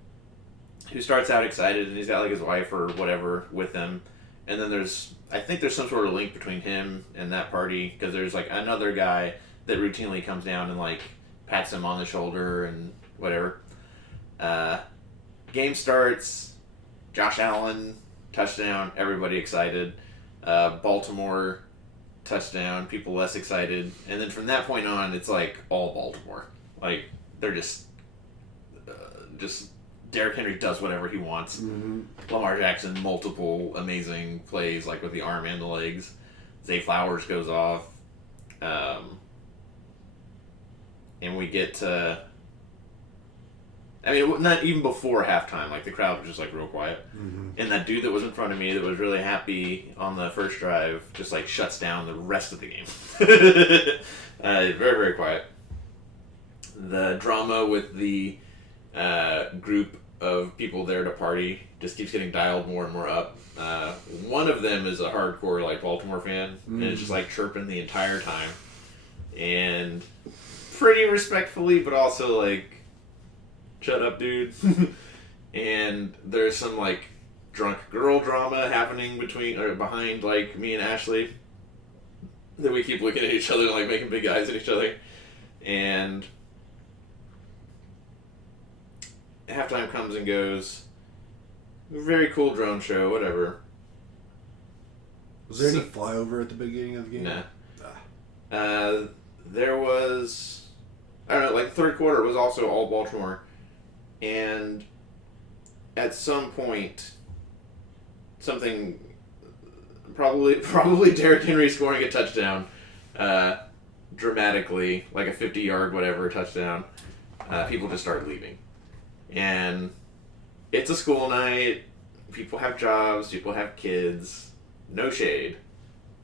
who starts out excited, and he's got like his wife or whatever with him, and then I think there's some sort of link between him and that party, because there's like another guy that routinely comes down and like pats him on the shoulder and whatever. Game starts, Josh Allen touchdown, everybody excited. Baltimore touchdown, people less excited, and then from that point on, it's like all Baltimore. Like they're just Derrick Henry does whatever he wants. Mm-hmm. Lamar Jackson, multiple amazing plays, like with the arm and the legs. Zay Flowers goes off. And we get to... I mean, not even before halftime. Like, the crowd was just, like, real quiet. Mm-hmm. And that dude that was in front of me that was really happy on the first drive just, like, shuts down the rest of the game. Very, very quiet. The drama with the group of people there to party just keeps getting dialed more and more up. One of them is a hardcore like Baltimore fan, and it's just like chirping the entire time, and pretty respectfully, but also like, shut up, dude. And there's some like drunk girl drama happening behind like me and Ashley that we keep looking at each other, like making big eyes at each other, and halftime comes and goes. Very cool drone show, whatever. Was there any flyover at the beginning of the game? Nah. There was, I don't know, like the third quarter was also all Baltimore. And at some point, something, probably Derrick Henry scoring a touchdown, dramatically, like a 50-yard whatever touchdown, people just started leaving. And it's a school night, people have jobs, people have kids, no shade,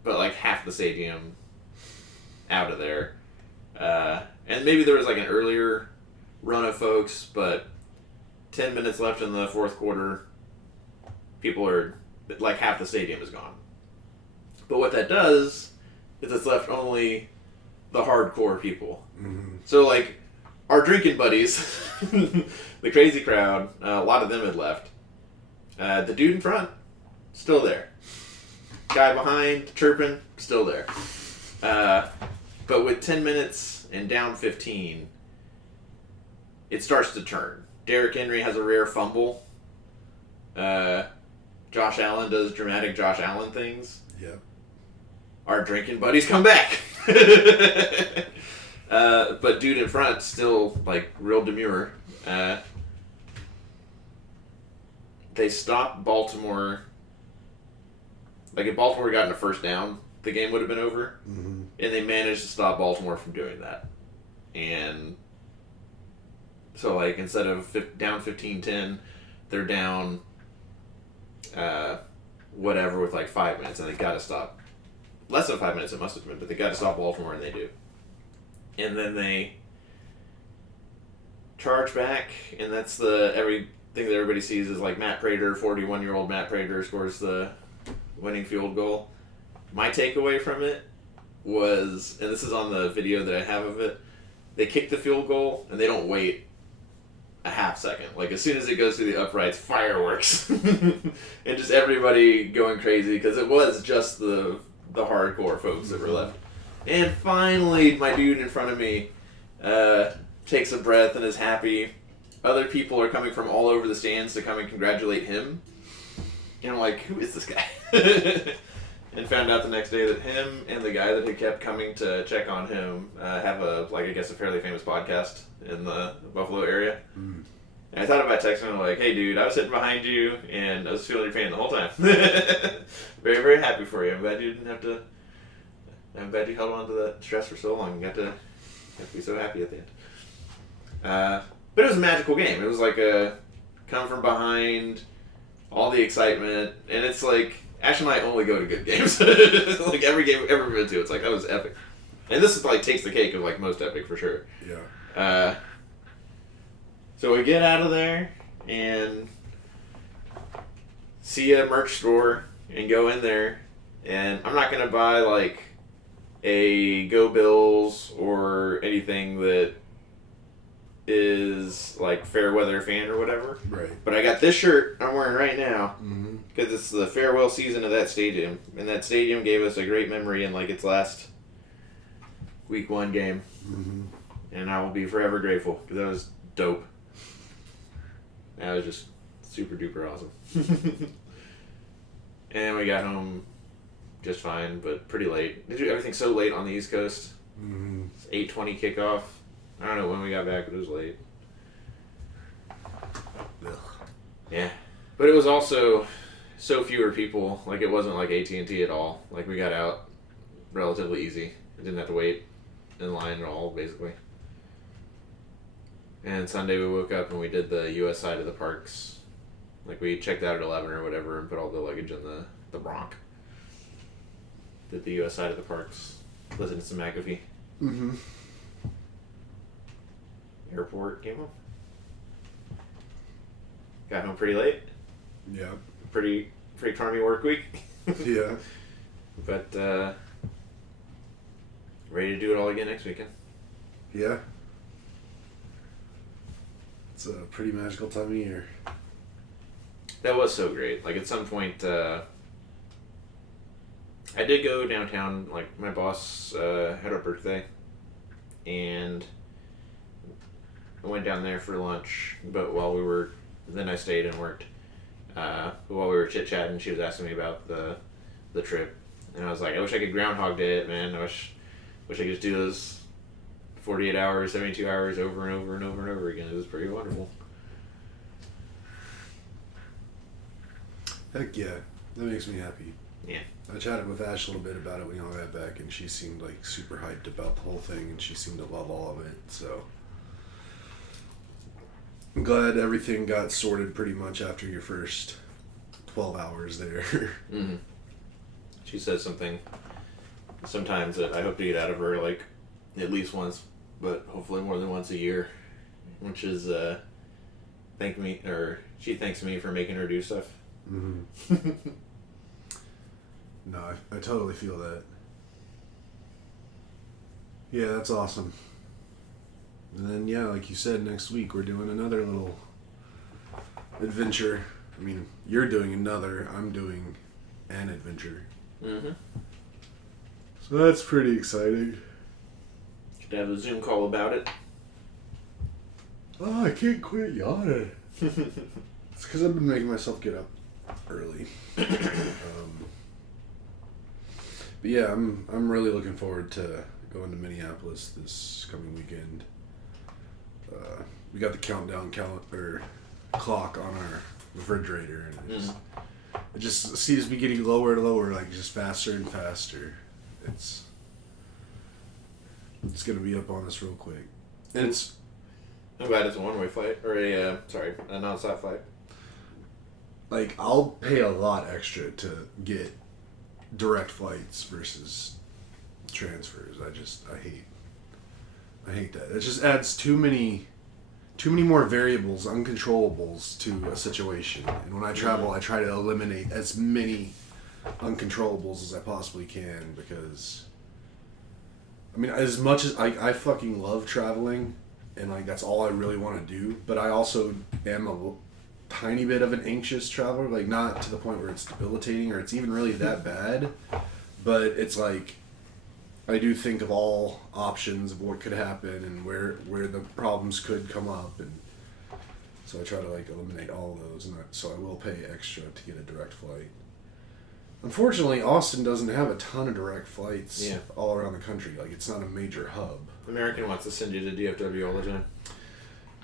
but like half the stadium out of there. And maybe there was like an earlier run of folks, but 10 minutes left in the fourth quarter, people are, like half the stadium is gone. But what that does is it's left only the hardcore people. Mm-hmm. So like, our drinking buddies, the crazy crowd, a lot of them had left. The dude in front, still there. Guy behind, chirping, still there. But with 10 minutes and down 15, it starts to turn. Derrick Henry has a rare fumble. Josh Allen does dramatic Josh Allen things. Yep. Our drinking buddies come back. But dude in front still like real demure. They stopped Baltimore. Like if Baltimore had gotten a first down, the game would have been over. Mm-hmm. And they managed to stop Baltimore from doing that. And so like instead of down 15-10, they're down whatever with like 5 minutes, and they got to stop. Less than 5 minutes it must have been, but they got to stop Baltimore, and they do. And then they charge back, and that's everything that everybody sees is like Matt Prater, 41-year-old Matt Prater scores the winning field goal. My takeaway from it was, and this is on the video that I have of it, they kick the field goal, and they don't wait a half second. Like, as soon as it goes through the uprights, fireworks. And just everybody going crazy, because it was just the hardcore folks that were left. And finally, my dude in front of me takes a breath and is happy. Other people are coming from all over the stands to come and congratulate him. And I'm like, who is this guy? And found out the next day that him and the guy that had kept coming to check on him have a fairly famous podcast in the Buffalo area. Mm. And I thought about texting him like, hey dude, I was sitting behind you and I was feeling your pain the whole time. Very, very happy for you. I'm glad you held on to that stress for so long. You got to be so happy at the end. But it was a magical game. It was like a come from behind, all the excitement, and it's like, Ash and I only go to good games. Like every game we've ever been to, it's like, that was epic. And this is like takes the cake of like most epic for sure. Yeah. So we get out of there and see a merch store and go in there, and I'm not gonna buy like a Go Bills or anything that is like fair weather fan or whatever. Right. But I got this shirt I'm wearing right now Mm-hmm. because it's the farewell season of that stadium, and that stadium gave us a great memory in like its last week 1 game, and I will be forever grateful because that was dope. That was just super duper awesome. And we got home just fine, but pretty late. Everything's so late on the East Coast. Mm-hmm. It's 8:20 kickoff. I don't know when we got back, but it was late. Ugh. Yeah, but it was also so fewer people. Like it wasn't like AT&T at all. Like we got out relatively easy. I didn't have to wait in line at all, basically. And Sunday we woke up and we did the U.S. side of the parks. Like we checked out at 11 or whatever and put all the luggage in the Bronc. Did the U.S. side of the parks. Listened to some McAfee. Mm-hmm. Airport, came home. Got home pretty late. Yeah. Pretty crummy work week. Yeah. But ready to do it all again next weekend. Yeah. It's a pretty magical time of year. That was so great. Like at some point, I did go downtown. Like my boss had a birthday, and I went down there for lunch. But then I stayed and worked. While we were chit chatting, she was asking me about the trip, and I was like, I wish I could Groundhog Day it, man. I wish I could just do those 48 hours, 72 hours over and over and over and over again. It was pretty wonderful. Heck yeah. That makes me happy. Yeah. I chatted with Ash a little bit about it when y'all got back, and she seemed like super hyped about the whole thing, and she seemed to love all of it, so I'm glad everything got sorted pretty much after your first 12 hours there. Mm-hmm. She said something sometimes that I hope to get out of her like at least once, but hopefully more than once a year, which is she thanks me for making her do stuff. Mm-hmm. No, I totally feel that. Yeah, that's awesome. And then, yeah, like you said, next week we're doing another little adventure. I mean, you're doing another, I'm doing an adventure. Mm-hmm. So that's pretty exciting. Could have a Zoom call about it. Oh, I can't quit yawning. It's because I've been making myself get up early. But yeah, I'm really looking forward to going to Minneapolis this coming weekend. We got the countdown clock on our refrigerator, and it just seems to be getting lower and lower, like just faster and faster. It's gonna be up on us real quick, and I'm glad it's a one-way flight or a non-stop flight. Like I'll pay a lot extra to get direct flights versus transfers. I hate that. It just adds too many more variables, uncontrollables to a situation. And when I travel, I try to eliminate as many uncontrollables as I possibly can, because I mean, as much as I fucking love traveling and like that's all I really want to do, but I also am a tiny bit of an anxious traveler, like not to the point where it's debilitating or it's even really that bad, but it's like I do think of all options of what could happen and where the problems could come up, and so I try to like eliminate all of those, and so I will pay extra to get a direct flight. Unfortunately, Austin doesn't have a ton of direct flights all around the country. Like it's not a major hub. American wants to send you to DFW all the time.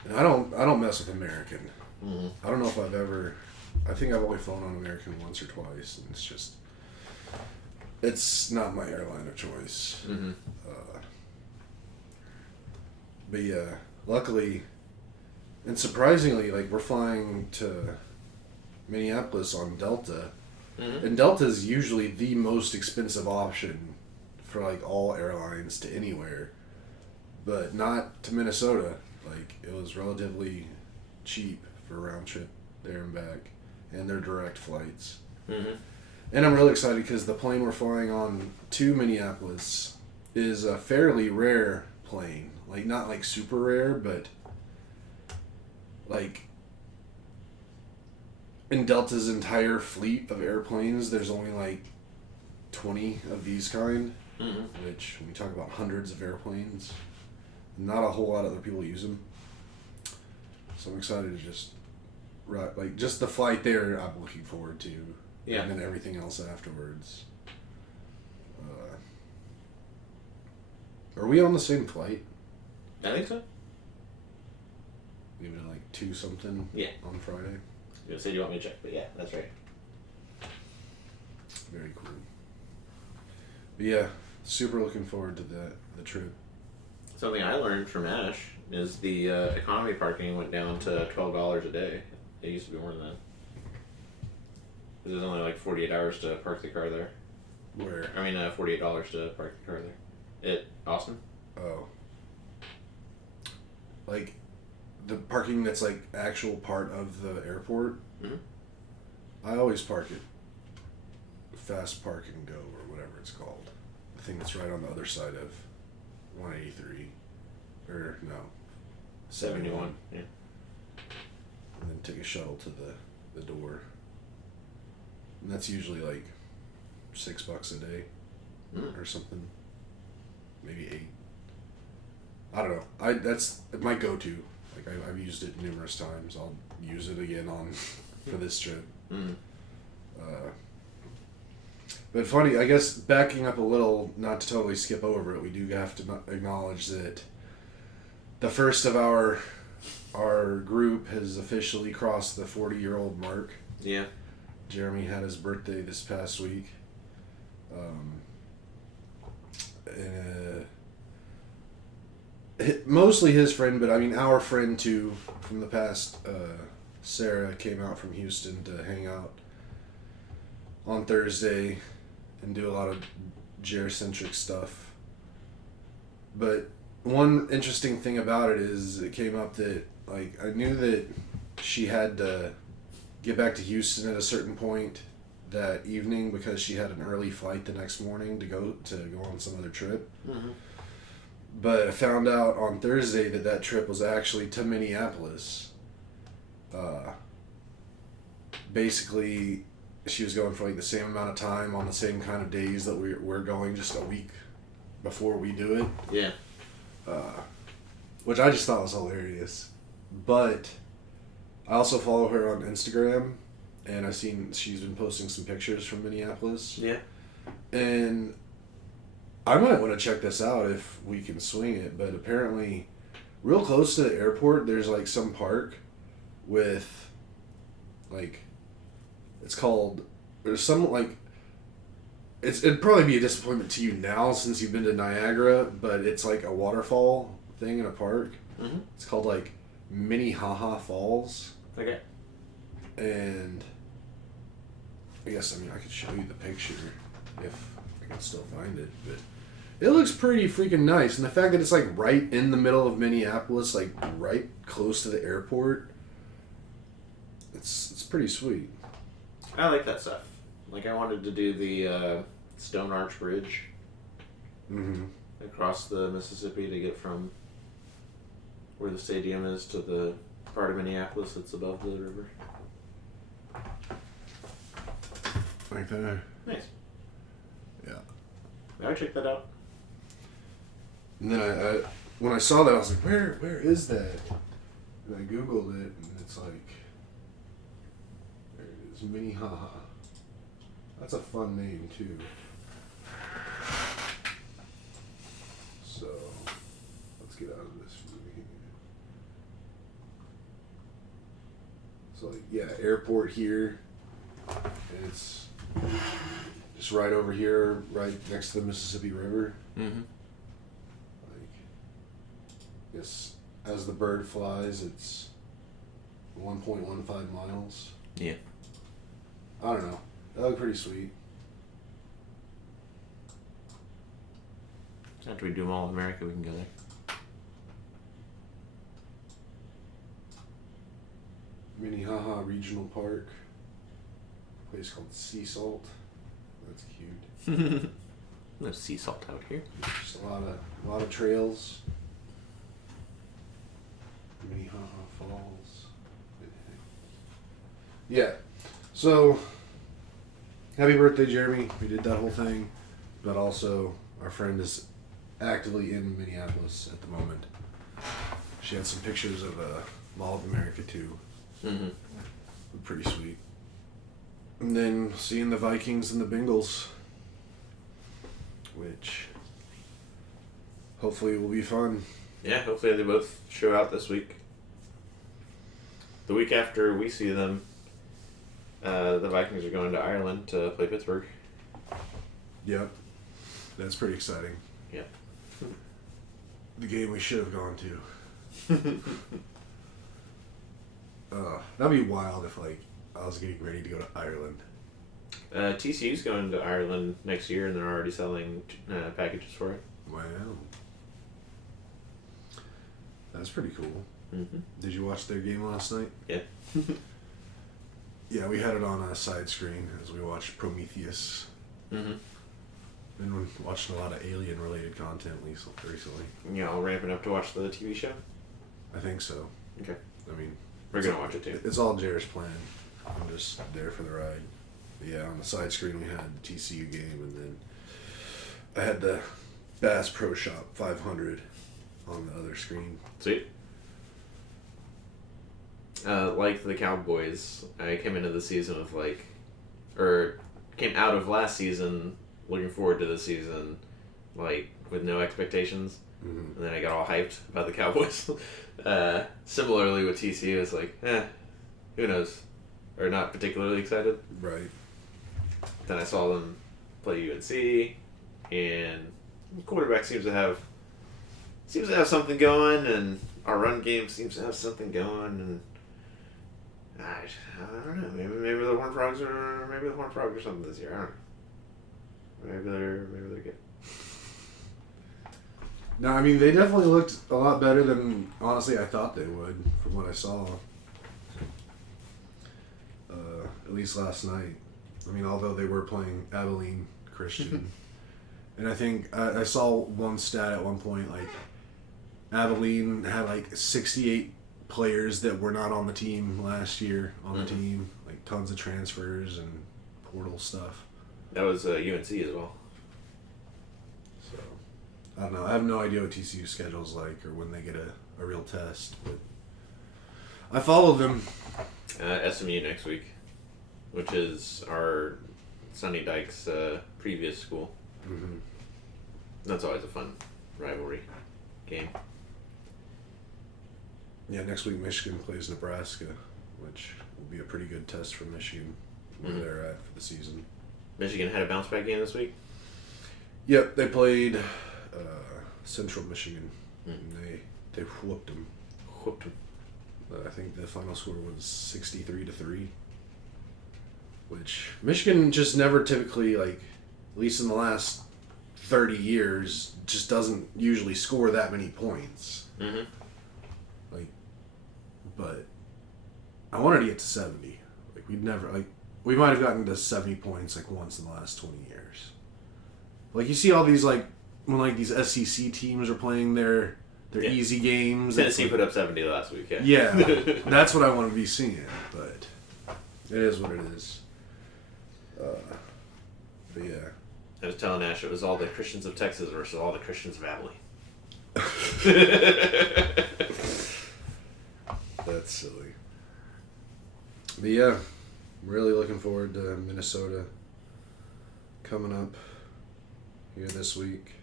And I don't mess with American. Mm-hmm. I don't know if I think I've only flown on American once or twice, and it's not my airline of choice. Mm-hmm. But yeah, luckily, and surprisingly, like we're flying to Minneapolis on Delta, and Delta is usually the most expensive option for like all airlines to anywhere, but not to Minnesota. Like it was relatively cheap for a round trip there and back, and their direct flights. Mm-hmm. And I'm really excited because the plane we're flying on to Minneapolis is a fairly rare plane. Like not like super rare, but like, in Delta's entire fleet of airplanes, there's only like 20 of these kind, which when we talk about hundreds of airplanes, not a whole lot of other people use them. So I'm excited to just just the flight there I'm looking forward to. Yeah. And then everything else afterwards. Are we on the same flight? I think so. Even like 2 something? Yeah. On Friday? You said you want me to check, but yeah, that's right. Very cool. But yeah, super looking forward to the trip. Something I learned from Ash is the economy parking went down to $12 a day. It used to be more than that. There's only like 48 hours to park the car there. Where? I mean, $48 to park the car there. At Austin. Oh. Like, the parking that's like actual part of the airport? Mm-hmm. I always park it Fast Park and Go, or whatever it's called. The thing that's right on the other side of 183. Or, no. 71. Yeah. And then take a shuttle to the door. And that's usually like $6 a day or something. Maybe 8. I don't know. That's my go-to. Like I've used it numerous times. I'll use it again for this trip. But funny, I guess backing up a little, not to totally skip over it, we do have to acknowledge that the first of our group has officially crossed the 40-year-old mark. Yeah. Jeremy had his birthday this past week. Mostly his friend, but I mean our friend too from the past. Sarah came out from Houston to hang out on Thursday and do a lot of Jer-centric stuff. But one interesting thing about it is it came up that like I knew that she had to get back to Houston at a certain point that evening because she had an early flight the next morning to go on some other trip. Mm-hmm. But I found out on Thursday that trip was actually to Minneapolis. Basically, she was going for like the same amount of time on the same kind of days that we're going, just a week before we do it. Yeah. Which I just thought was hilarious. But I also follow her on Instagram, and I've seen she's been posting some pictures from Minneapolis. Yeah. And I might want to check this out if we can swing it, but apparently real close to the airport there's like some park with like there's some like it'd probably be a disappointment to you now since you've been to Niagara, but it's like a waterfall thing in a park. Mm-hmm. It's called like Minnehaha Falls. Okay. And I guess I could show you the picture if I can still find it, but it looks pretty freaking nice. And the fact that it's like right in the middle of Minneapolis, like right close to the airport, it's pretty sweet. I like that stuff. Like I wanted to do the Stone Arch Bridge across the Mississippi to get from where the stadium is to the part of Minneapolis that's above the river. Like that. Nice. Yeah. I would check that out. And then I when I saw that, I was like, where is that? And I Googled it, and it's like, there it is, Minnehaha. That's a fun name, too. So, let's get out of this movie. So, like, yeah, airport here. And it's just right over here, right next to the Mississippi River. Mm-hmm. Like, yes, as the bird flies, it's 1.15 miles. Yeah. I don't know. That looked pretty sweet. After we do them all in America, we can go there. Minnehaha Regional Park. A place called Sea Salt. That's cute. No sea salt out here. Just a lot of trails. Minnehaha Falls. Yeah. So, happy birthday, Jeremy. We did that whole thing. But also, our friend is actively in Minneapolis at the moment. She had some pictures of Mall of America, too. Mm-hmm. Pretty sweet. And then seeing the Vikings and the Bengals, which hopefully will be fun. Yeah, hopefully they both show out this week. The week after we see them, the Vikings are going to Ireland to play Pittsburgh. Yep. That's pretty exciting. Yep. The game we should have gone to. That'd be wild if, like, I was getting ready to go to Ireland. TCU's going to Ireland next year, and they're already selling packages for it. Wow. That's pretty cool. Mm-hmm. Did you watch their game last night? Yeah. Yeah, we had it on a side screen as we watched Prometheus. Mm-hmm. Been watching a lot of alien-related content recently. You all ramping up to watch the TV show? I think so. Okay. I mean, We're going to watch it, too. it's all Jared's plan. I'm just there for the ride. But yeah, on the side screen we had the TCU game, and then I had the Bass Pro Shop 500 on the other screen. Sweet. Like the Cowboys, I came into the season with came out of last season looking forward to this season, with no expectations. Mm-hmm. And then I got all hyped about the Cowboys. Similarly with TCU, it's who knows? Or not particularly excited. Right. Then I saw them play UNC, and the quarterback seems to have something going, and our run game seems to have something going, and I don't know. Maybe the Horned Frogs are something this year. I don't know. Maybe they're good. No, I mean, they definitely looked a lot better than, honestly, I thought they would from what I saw. At least last night. I mean, although they were playing Abilene Christian. And I think I saw one stat at one point, Abilene had 68 players that were not on the team last year on the team. Tons of transfers and portal stuff. That was UNC as well. So, I don't know. I have no idea what TCU's schedule's like or when they get a real test, but I follow them. SMU next week, which is our Sonny Dykes' previous school. Mm-hmm. That's always a fun rivalry game. Yeah, next week Michigan plays Nebraska, which will be a pretty good test for Michigan where they're at for the season. Michigan had a bounce back game this week? Yep, they played Central Michigan, and they whooped them. I think the final score was 63-3, which Michigan just never typically, at least in the last 30 years, just doesn't usually score that many points. Mm-hmm. But I wanted to get to 70. We'd never, we might have gotten to 70 points, once in the last 20 years. You see all these, when, these SEC teams are playing their easy games. Tennessee put up 70 last week, yeah. Yeah, that's what I want to be seeing, but it is what it is. But yeah. I was telling Ash it was all the Christians of Texas versus all the Christians of Abilene. That's silly. But yeah, I'm really looking forward to Minnesota coming up here this week.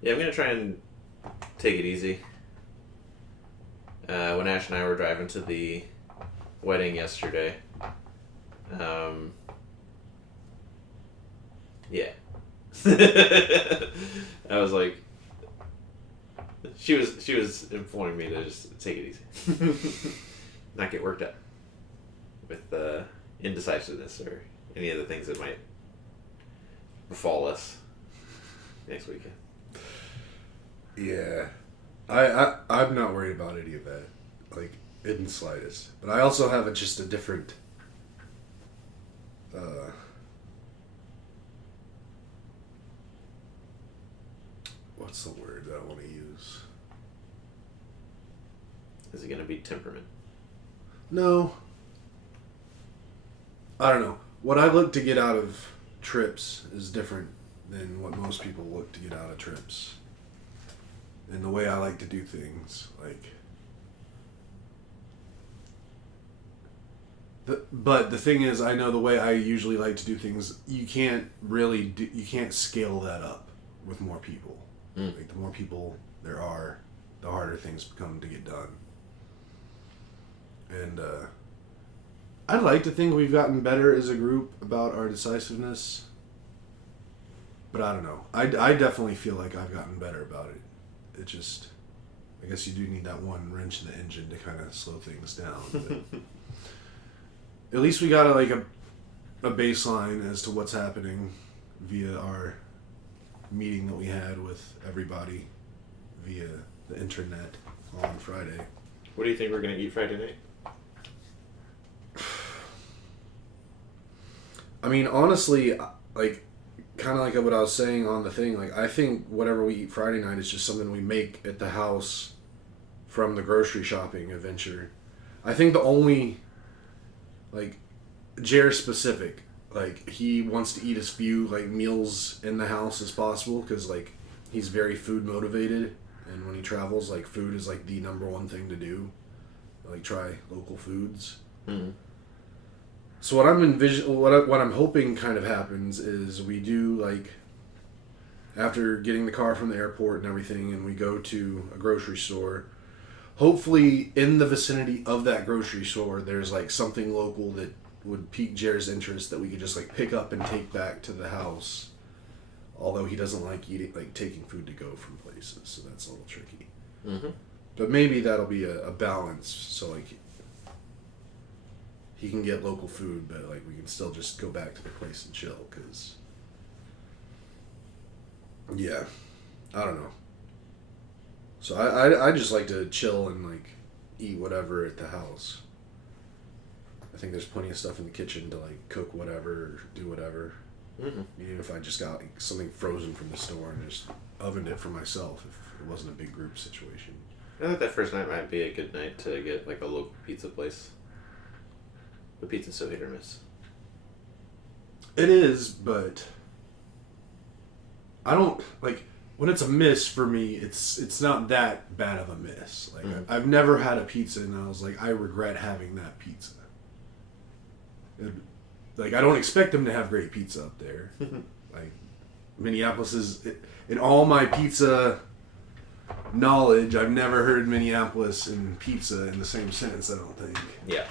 Yeah, I'm going to try and take it easy. When Ash and I were driving to the wedding yesterday, yeah. I was like, she was imploring me to just take it easy. Not get worked up with indecisiveness or any of the things that might befall us next weekend. Yeah. I'm not worried about any of that, in the slightest. But I also have just a different, what's the word that I want to use? Is it going to be temperament? No. I don't know. What I look to get out of trips is different than what most people look to get out of trips. And the way I like to do things, like... But the thing is, I know the way I usually like to do things, you can't scale that up with more people. Like, the more people there are, the harder things become to get done. And I'd like to think we've gotten better as a group about our decisiveness. But I don't know. I definitely feel like I've gotten better about it. It just... I guess you do need that one wrench in the engine to kind of slow things down. But at least we got a baseline as to what's happening via our meeting that we had with everybody via the internet on Friday. What do you think we're going to eat Friday night? I mean, honestly, like, kind of like what I was saying on the thing, like, I think whatever we eat Friday night is just something we make at the house from the grocery shopping adventure. I think the only, like, Jer specific, like, he wants to eat as few, like, meals in the house as possible, because, like, he's very food motivated, and when he travels, like, food is, like, the number one thing to do. Like, try local foods. Mm-hmm. So what I'm hoping kind of happens is we do, like, after getting the car from the airport and everything, and we go to a grocery store, hopefully in the vicinity of that grocery store, there's, like, something local that would pique Jer's interest that we could just, like, pick up and take back to the house. Although he doesn't like taking food to go from places, so that's a little tricky. Mm-hmm. But maybe that'll be a balance, so, like, he can get local food, but, like, we can still just go back to the place and chill, because, yeah, I don't know. So I just like to chill and, like, eat whatever at the house. I think there's plenty of stuff in the kitchen to, like, cook whatever, or do whatever. Mm-hmm. Even if I just got, like, something frozen from the store and just ovened it for myself if it wasn't a big group situation. I think that first night might be a good night to get, like, a local pizza place. But pizza's so hit or miss. It is, but I don't, like, when it's a miss for me, it's not that bad of a miss. Like, I've never had a pizza and I was like, I regret having that pizza. Like, I don't expect them to have great pizza up there. Like, Minneapolis is, in all my pizza knowledge, I've never heard Minneapolis and pizza in the same sentence, I don't think. Yeah.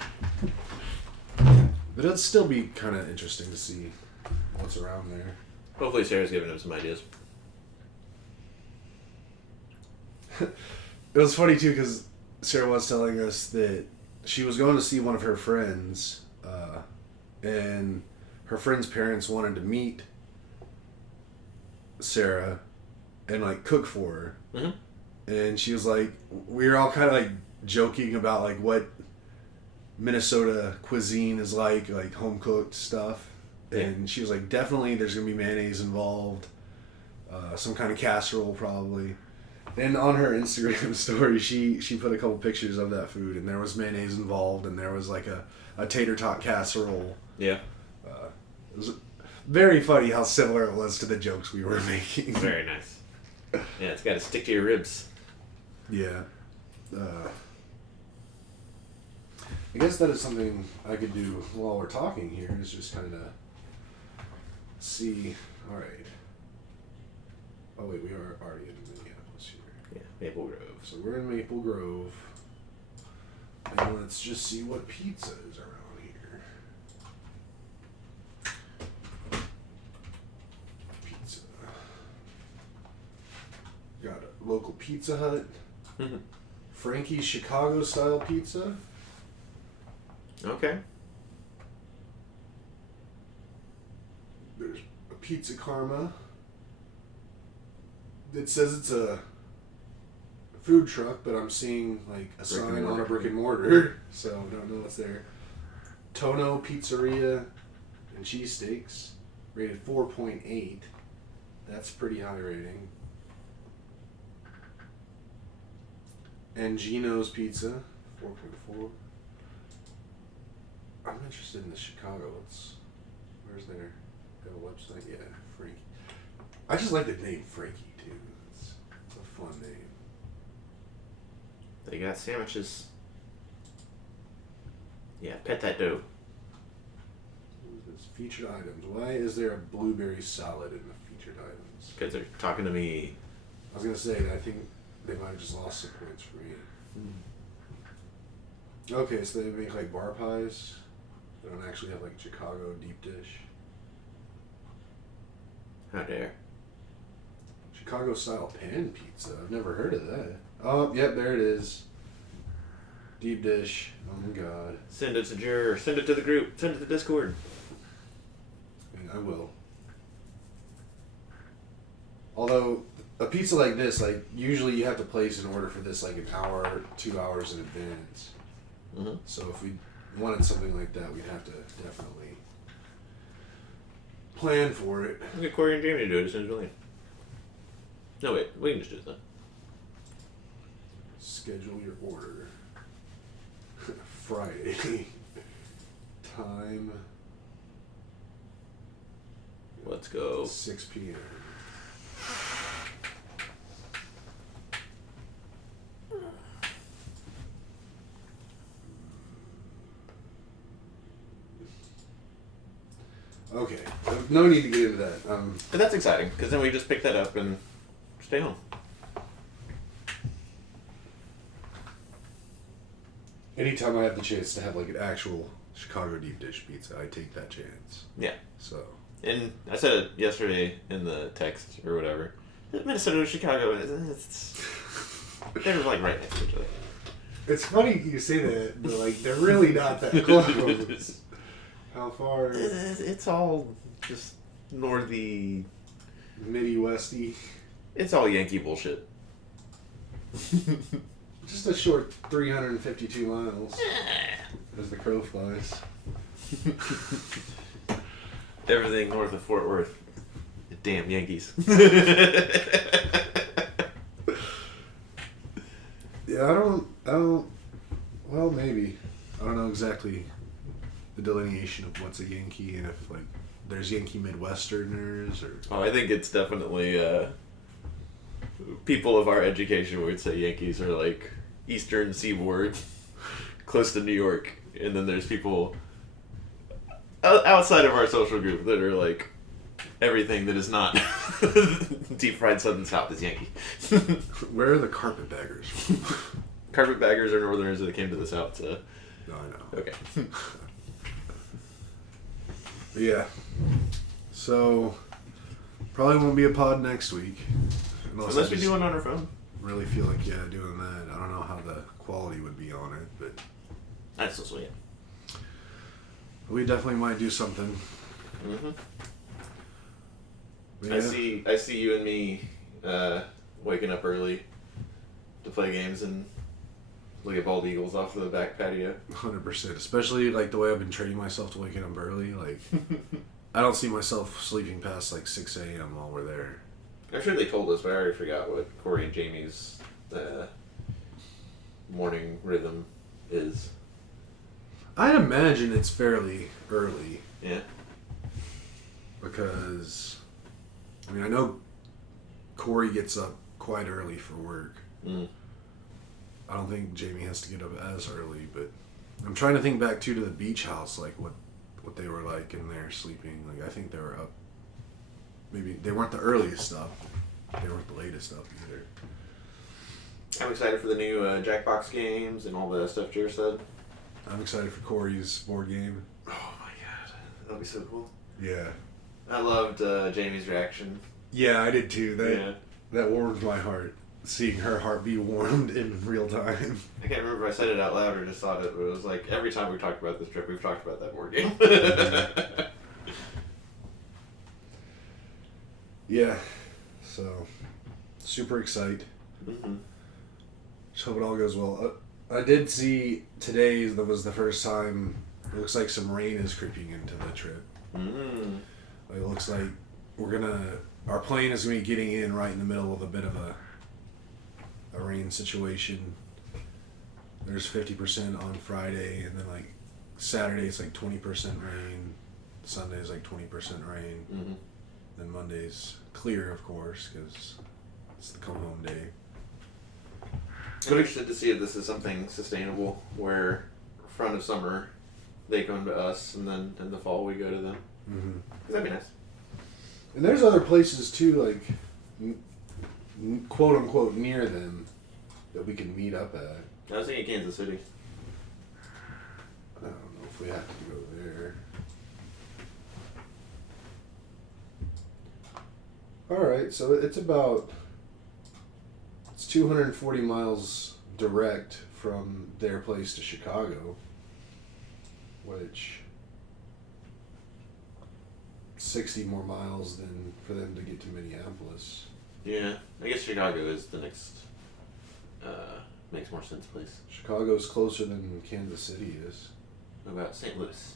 But it'd still be kind of interesting to see what's around there. Hopefully Sarah's giving him some ideas. It was funny, too, because Sarah was telling us that she was going to see one of her friends, and her friend's parents wanted to meet Sarah and, like, cook for her. Mm-hmm. And she was like, we were all kind of, like, joking about, like, what Minnesota cuisine is like home cooked stuff. Yeah. And she was like, definitely there's going to be mayonnaise involved, some kind of casserole probably. And on her Instagram story, she put a couple pictures of that food, and there was mayonnaise involved, and there was, like, a tater tot casserole. Yeah. It was very funny how similar it was to the jokes we were making. Very nice. Yeah, it's got to stick to your ribs. Yeah. I guess that is something I could do while we're talking here, is just kind of see, alright. Oh wait, we are already in Minneapolis here. Yeah, Maple Grove. So we're in Maple Grove, and let's just see what pizza is around here. Pizza. Got a local Pizza Hut. Frankie's Chicago style pizza. Okay. There's a Pizza Karma. It says it's a food truck, but I'm seeing, like, a sign on a brick and mortar, so I don't know what's there. Tono Pizzeria and Cheesesteaks, rated 4.8. That's pretty high rating. And Gino's Pizza, 4.4. I'm interested in the Chicago. Where's their have a website? Yeah, Frankie. I just like the name Frankie too. It's a fun name. They got sandwiches. Yeah, pet that dough. Featured items. Why is there a blueberry salad in the featured items? Because they're talking to me. I was gonna say, I think they might have just lost some points for me. Okay, so they make like bar pies. They don't actually have like Chicago deep dish. How dare. Chicago style pan pizza. I've never heard of that. Oh, yep, there it is. Deep dish. Oh my god. Send it to Jer. Send it to the group. Send it to Discord. I will. Although a pizza like this, like usually you have to place an order for this like an hour, 2 hours in advance. Mm-hmm. So if we wanted something like that, we'd have to definitely plan for it. We'll get Corey and Jamie to do it as soon as we leave. No, wait. We can just do it then. Schedule your order. Friday. Time. Let's go. 6 p.m. Okay. No need to get into that. But that's exciting, because then we just pick that up and stay home. Anytime I have the chance to have like an actual Chicago deep dish pizza, I take that chance. Yeah. So. And I said it yesterday in the text or whatever. Minnesota to Chicago, they're like right next to each other. It's funny you say that, but like they're really not that close. How far? It's all just northy, Midi-Westy. It's all Yankee bullshit. Just a short 352 miles, as the crow flies. Everything north of Fort Worth. Damn Yankees. Yeah, I don't, well, maybe. I don't know exactly the delineation of what's a Yankee and if, like, there's Yankee Midwesterners or... Oh, I think it's definitely, people of our education would say Yankees are, like, Eastern Seaboard, close to New York. And then there's people outside of our social group that are, like, everything that is not deep fried Southern South is Yankee. Where are the carpetbaggers? Carpetbaggers are Northerners that came to the South, so... No, I know. Okay. Yeah. So, probably won't be a pod next week. Unless we do one on our phone. Really feel like, yeah, doing that. I don't know how the quality would be on it, but... That's so sweet. We definitely might do something. Mm-hmm. Yeah. I see you and me waking up early to play games and look at bald eagles off the back patio. 100%. Especially like the way I've been training myself to waking up early. Like, I don't see myself sleeping past like 6 a.m. while we're there. I'm sure they told us, but I already forgot what Corey and Jamie's morning rhythm is. I'd imagine it's fairly early. Yeah. Because, I mean, I know Corey gets up quite early for work. Mm. I don't think Jamie has to get up as early, but I'm trying to think back too to the beach house, like what they were like in there sleeping. Like, I think they were up. Maybe they weren't the earliest up. They weren't the latest up either. I'm excited for the new Jackbox games and all the stuff Jer said. I'm excited for Corey's board game. Oh my god, that'll be so cool. Yeah. I loved Jamie's reaction. Yeah, I did too. That warmed my heart. Seeing her heart be warmed in real time. I can't remember if I said it out loud or just thought it, but it was like every time we've talked about this trip, we've talked about that board game. Yeah. So, super excited. Mm-hmm. Just hope it all goes well. I did see today that was the first time. It looks like some rain is creeping into the trip. Mm. Like, it looks like our plane is gonna be getting in right in the middle of a bit of a rain situation. There's 50% on Friday and then like Saturday it's like 20% rain. Sunday is like 20% rain. Mm-hmm. Then Monday's clear, of course, because it's the come home day. I'm interested to see if this is something sustainable, where front of summer they come to us, and then in the fall we go to them. Mm-hmm. That'd be nice. And there's other places too, like quote unquote near them, that we can meet up at. I was thinking Kansas City. I don't know if we have to go there. Alright, so it's 240 miles direct from their place to Chicago, which 60 more miles than for them to get to Minneapolis. Yeah, I guess Chicago is the next, makes more sense place. Chicago's closer than Kansas City is. What about St. Louis?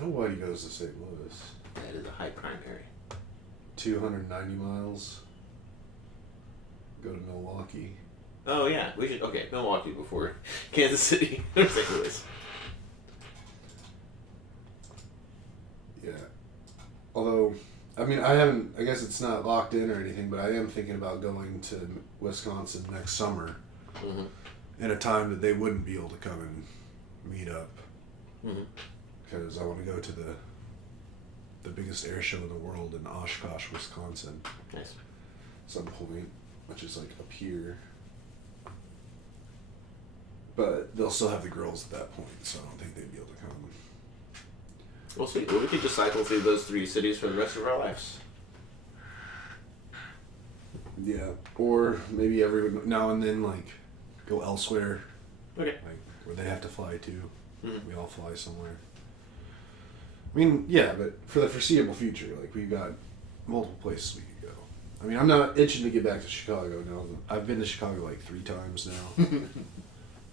Nobody goes to St. Louis. That is a high crime area. 290 miles. Go to Milwaukee. Oh yeah, we should. Okay, Milwaukee before Kansas City or St. Louis. Yeah. Although, I mean, I guess it's not locked in or anything, but I am thinking about going to Wisconsin next summer. Mm-hmm. In a time that they wouldn't be able to come and meet up. Mm-hmm. Because I want to go to the biggest air show in the world in Oshkosh, Wisconsin. Nice. Some point, which is like up here. But they'll still have the girls at that point, so I don't think they'd be able to come. We'll see. Well, we could just cycle through those 3 cities for the rest of our lives. Yeah, or maybe every now and then, like, go elsewhere. Okay. Like, where they have to fly to. Mm-hmm. We all fly somewhere. I mean, yeah, but for the foreseeable future, like, we've got multiple places we could go. I mean, I'm not itching to get back to Chicago now. I've been to Chicago like 3 times now.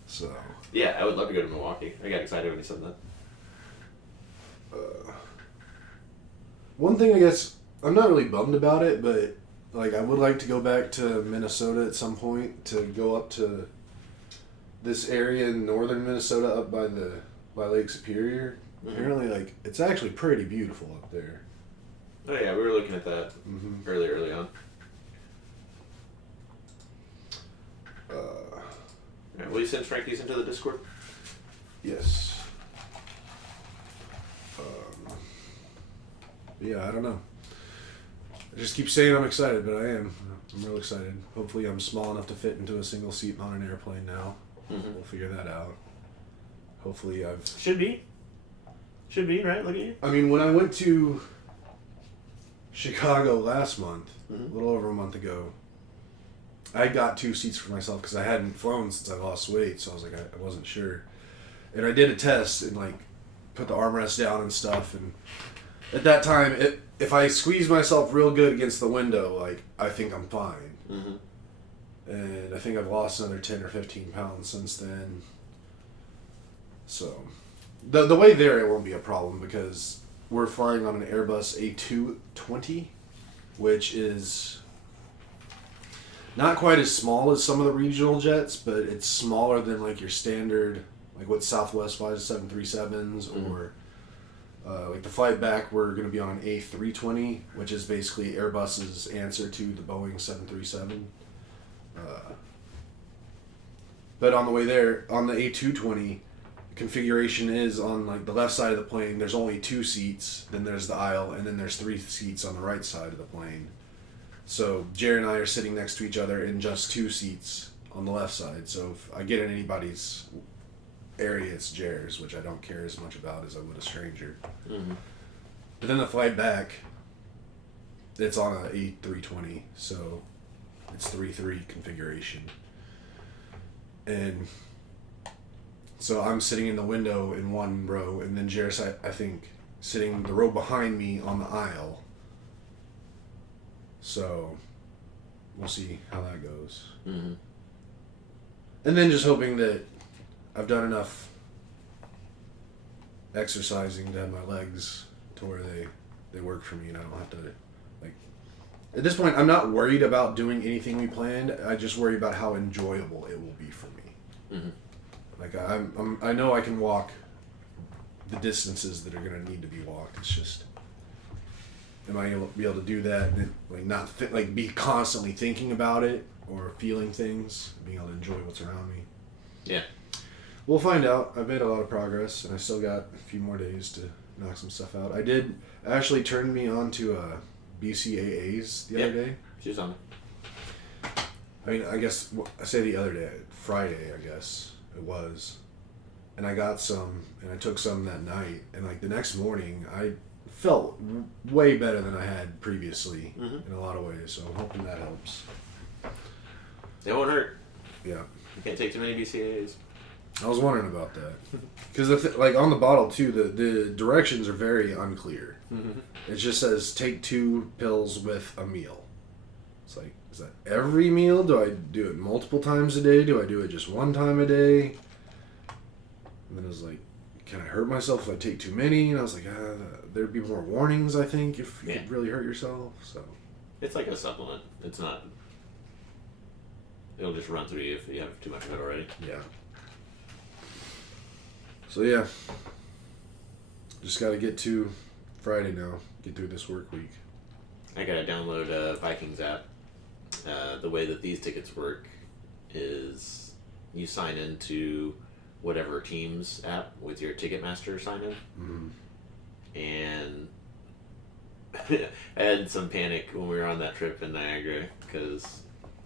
So. Yeah, I would love to go to Milwaukee. I got excited when you said that. One thing, I guess, I'm not really bummed about it, but, like, I would like to go back to Minnesota at some point, to go up to this area in northern Minnesota up by Lake Superior. Mm-hmm. Apparently, like, it's actually pretty beautiful up there. Oh yeah, we were looking at that early on. Alright, will you send Frankie's into the Discord? Yes. Yeah, I don't know. I just keep saying I'm excited, but I am. I'm real excited. Hopefully I'm small enough to fit into a single seat on an airplane now. Mm-hmm. We'll figure that out. Hopefully I've... Should be, right? Look at you. I mean, when I went to Chicago last month, a little over a month ago, I got 2 seats for myself because I hadn't flown since I lost weight, so I was like, I wasn't sure. And I did a test and, like, put the armrest down and stuff, and at that time, if I squeeze myself real good against the window, like, I think I'm fine. Mm-hmm. And I think I've lost another 10 or 15 pounds since then. So, the way there, it won't be a problem because we're flying on an Airbus A220, which is not quite as small as some of the regional jets, but it's smaller than, like, your standard, like what Southwest flies, 737s, or... like the flight back, we're going to be on an A320, which is basically Airbus's answer to the Boeing 737. But on the way there, on the A220, configuration is on like the left side of the plane, there's only 2 seats, then there's the aisle, and then there's 3 seats on the right side of the plane. So Jared and I are sitting next to each other in just 2 seats on the left side. So if I get in anybody's area, it's Jared's, which I don't care as much about as I would a stranger. Mm-hmm. But then the flight back, it's on a A320, so it's 3-3 configuration. And so I'm sitting in the window in one row, and then Jared's, I think, sitting the row behind me on the aisle. So we'll see how that goes. Mm-hmm. And then just hoping that I've done enough exercising to have my legs to where they work for me and I don't have to, like... At this point, I'm not worried about doing anything we planned. I just worry about how enjoyable it will be for me. Mm-hmm. Like I know I can walk the distances that are going to need to be walked. It's just, am I going to be able to do that and like not be constantly thinking about it or feeling things, being able to enjoy what's around me. Yeah. We'll find out. I've made a lot of progress, and I still got a few more days to knock some stuff out. I did actually turn me on to BCAAs the other day. She was on it. I mean, I guess I say the other day, Friday, I guess it was, and I got some, and I took some that night, and like the next morning, I felt way better than I had previously in a lot of ways. So I'm hoping that helps. It won't hurt. Yeah. You can't take too many BCAAs. I was wondering about that because like on the bottle too, the directions are very unclear. It just says take 2 pills with a meal. It's like, is that every meal? Do I do it multiple times a day? Do I do it just one time a day? And then it was like, can I hurt myself if I take too many? And I was like, there'd be more warnings, I think, if you could really hurt yourself. So it's like a supplement. It's not. It'll just run through you if you have too much of it already. Yeah. So yeah, just got to get to Friday now. Get through this work week. I gotta download a Vikings app. The way that these tickets work is you sign into whatever team's app with your Ticketmaster sign in. And I had some panic when we were on that trip in Niagara because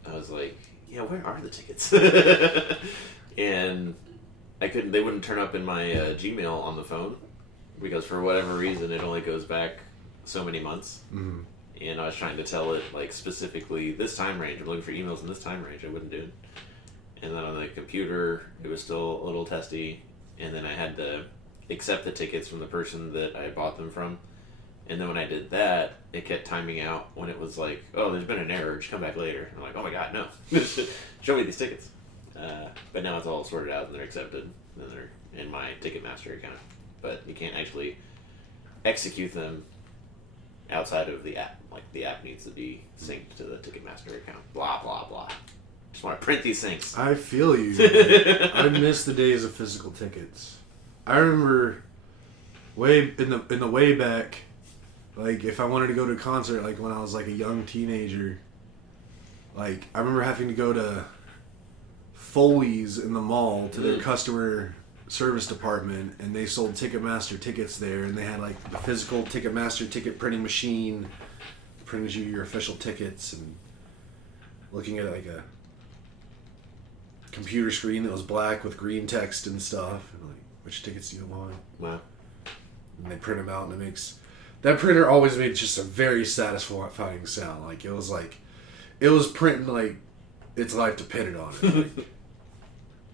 I was like, yeah, where are the tickets? And they wouldn't turn up in my Gmail on the phone because for whatever reason it only goes back so many months. And I was trying to tell it like specifically this time range. I'm looking for emails in this time range. I wouldn't do it. And then on the computer it was still a little testy. And then I had to accept the tickets from the person that I bought them from. And then when I did that, it kept timing out when it was like, oh, there's been an error. Just come back later. I'm like, oh my god, no. Show me these tickets. But now it's all sorted out and they're accepted. And they're in my Ticketmaster account. But you can't actually execute them outside of the app. Like, the app needs to be synced to the Ticketmaster account. Blah, blah, blah. Just want to print these things. I feel you. I miss the days of physical tickets. I remember way in the way back, like, if I wanted to go to a concert, like, when I was, like, a young teenager, like, I remember having to go to Foley's in the mall to their customer service department, and they sold Ticketmaster tickets there, and they had like the physical Ticketmaster ticket printing machine printed you your official tickets, and looking at like a computer screen that was black with green text and stuff, and like, which tickets do you want? Wow. And they print them out, and it makes that printer always made just a very satisfying sound. Like it was printing like its life depended on it. Like,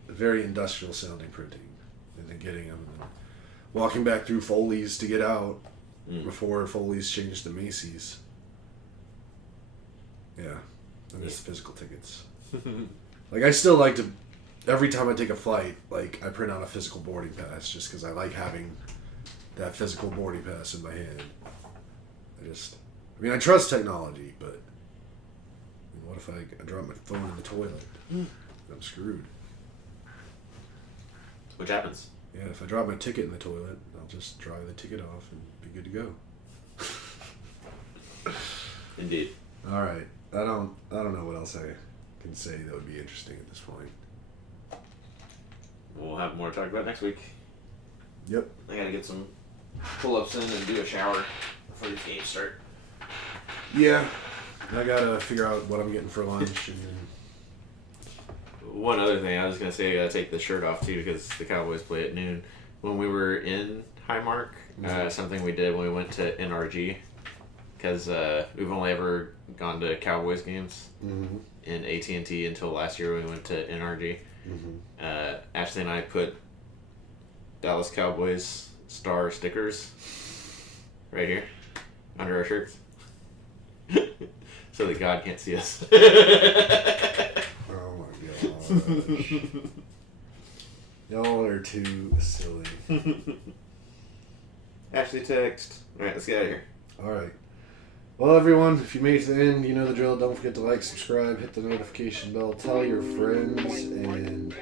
very industrial sounding printing. And then getting them and then walking back through Foley's to get out before Foley's changed to Macy's. Yeah. I miss physical tickets. Like I still like to, every time I take a flight, like I print out a physical boarding pass just because I like having that physical boarding pass in my hand. I trust technology, but what if I drop my phone in the toilet? I'm screwed. Which happens. Yeah, if I drop my ticket in the toilet, I'll just dry the ticket off and be good to go. Indeed. All right. I don't know what else I can say that would be interesting at this point. We'll have more to talk about next week. Yep. I gotta get some pull-ups in and do a shower before these games start. Yeah. I gotta figure out what I'm getting for lunch and then... One other thing, I was going to say I got to take the shirt off too because the Cowboys play at noon. When we were in Highmark, something we did when we went to NRG, because we've only ever gone to Cowboys games in AT&T until last year when we went to NRG. Ashley and I put Dallas Cowboys star stickers right here under our shirts so that God can't see us. Y'all are too silly. Ashley text. Alright, let's get out of here. Alright. Well, everyone, if you made it to the end, you know the drill. Don't forget to like, subscribe, hit the notification bell, tell your friends, and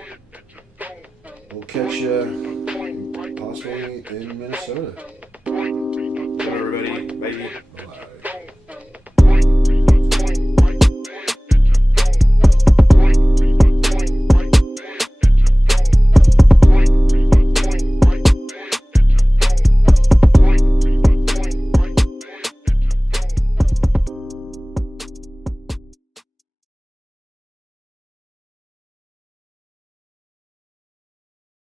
catch you possibly in Minnesota. Bye, everybody. Bye.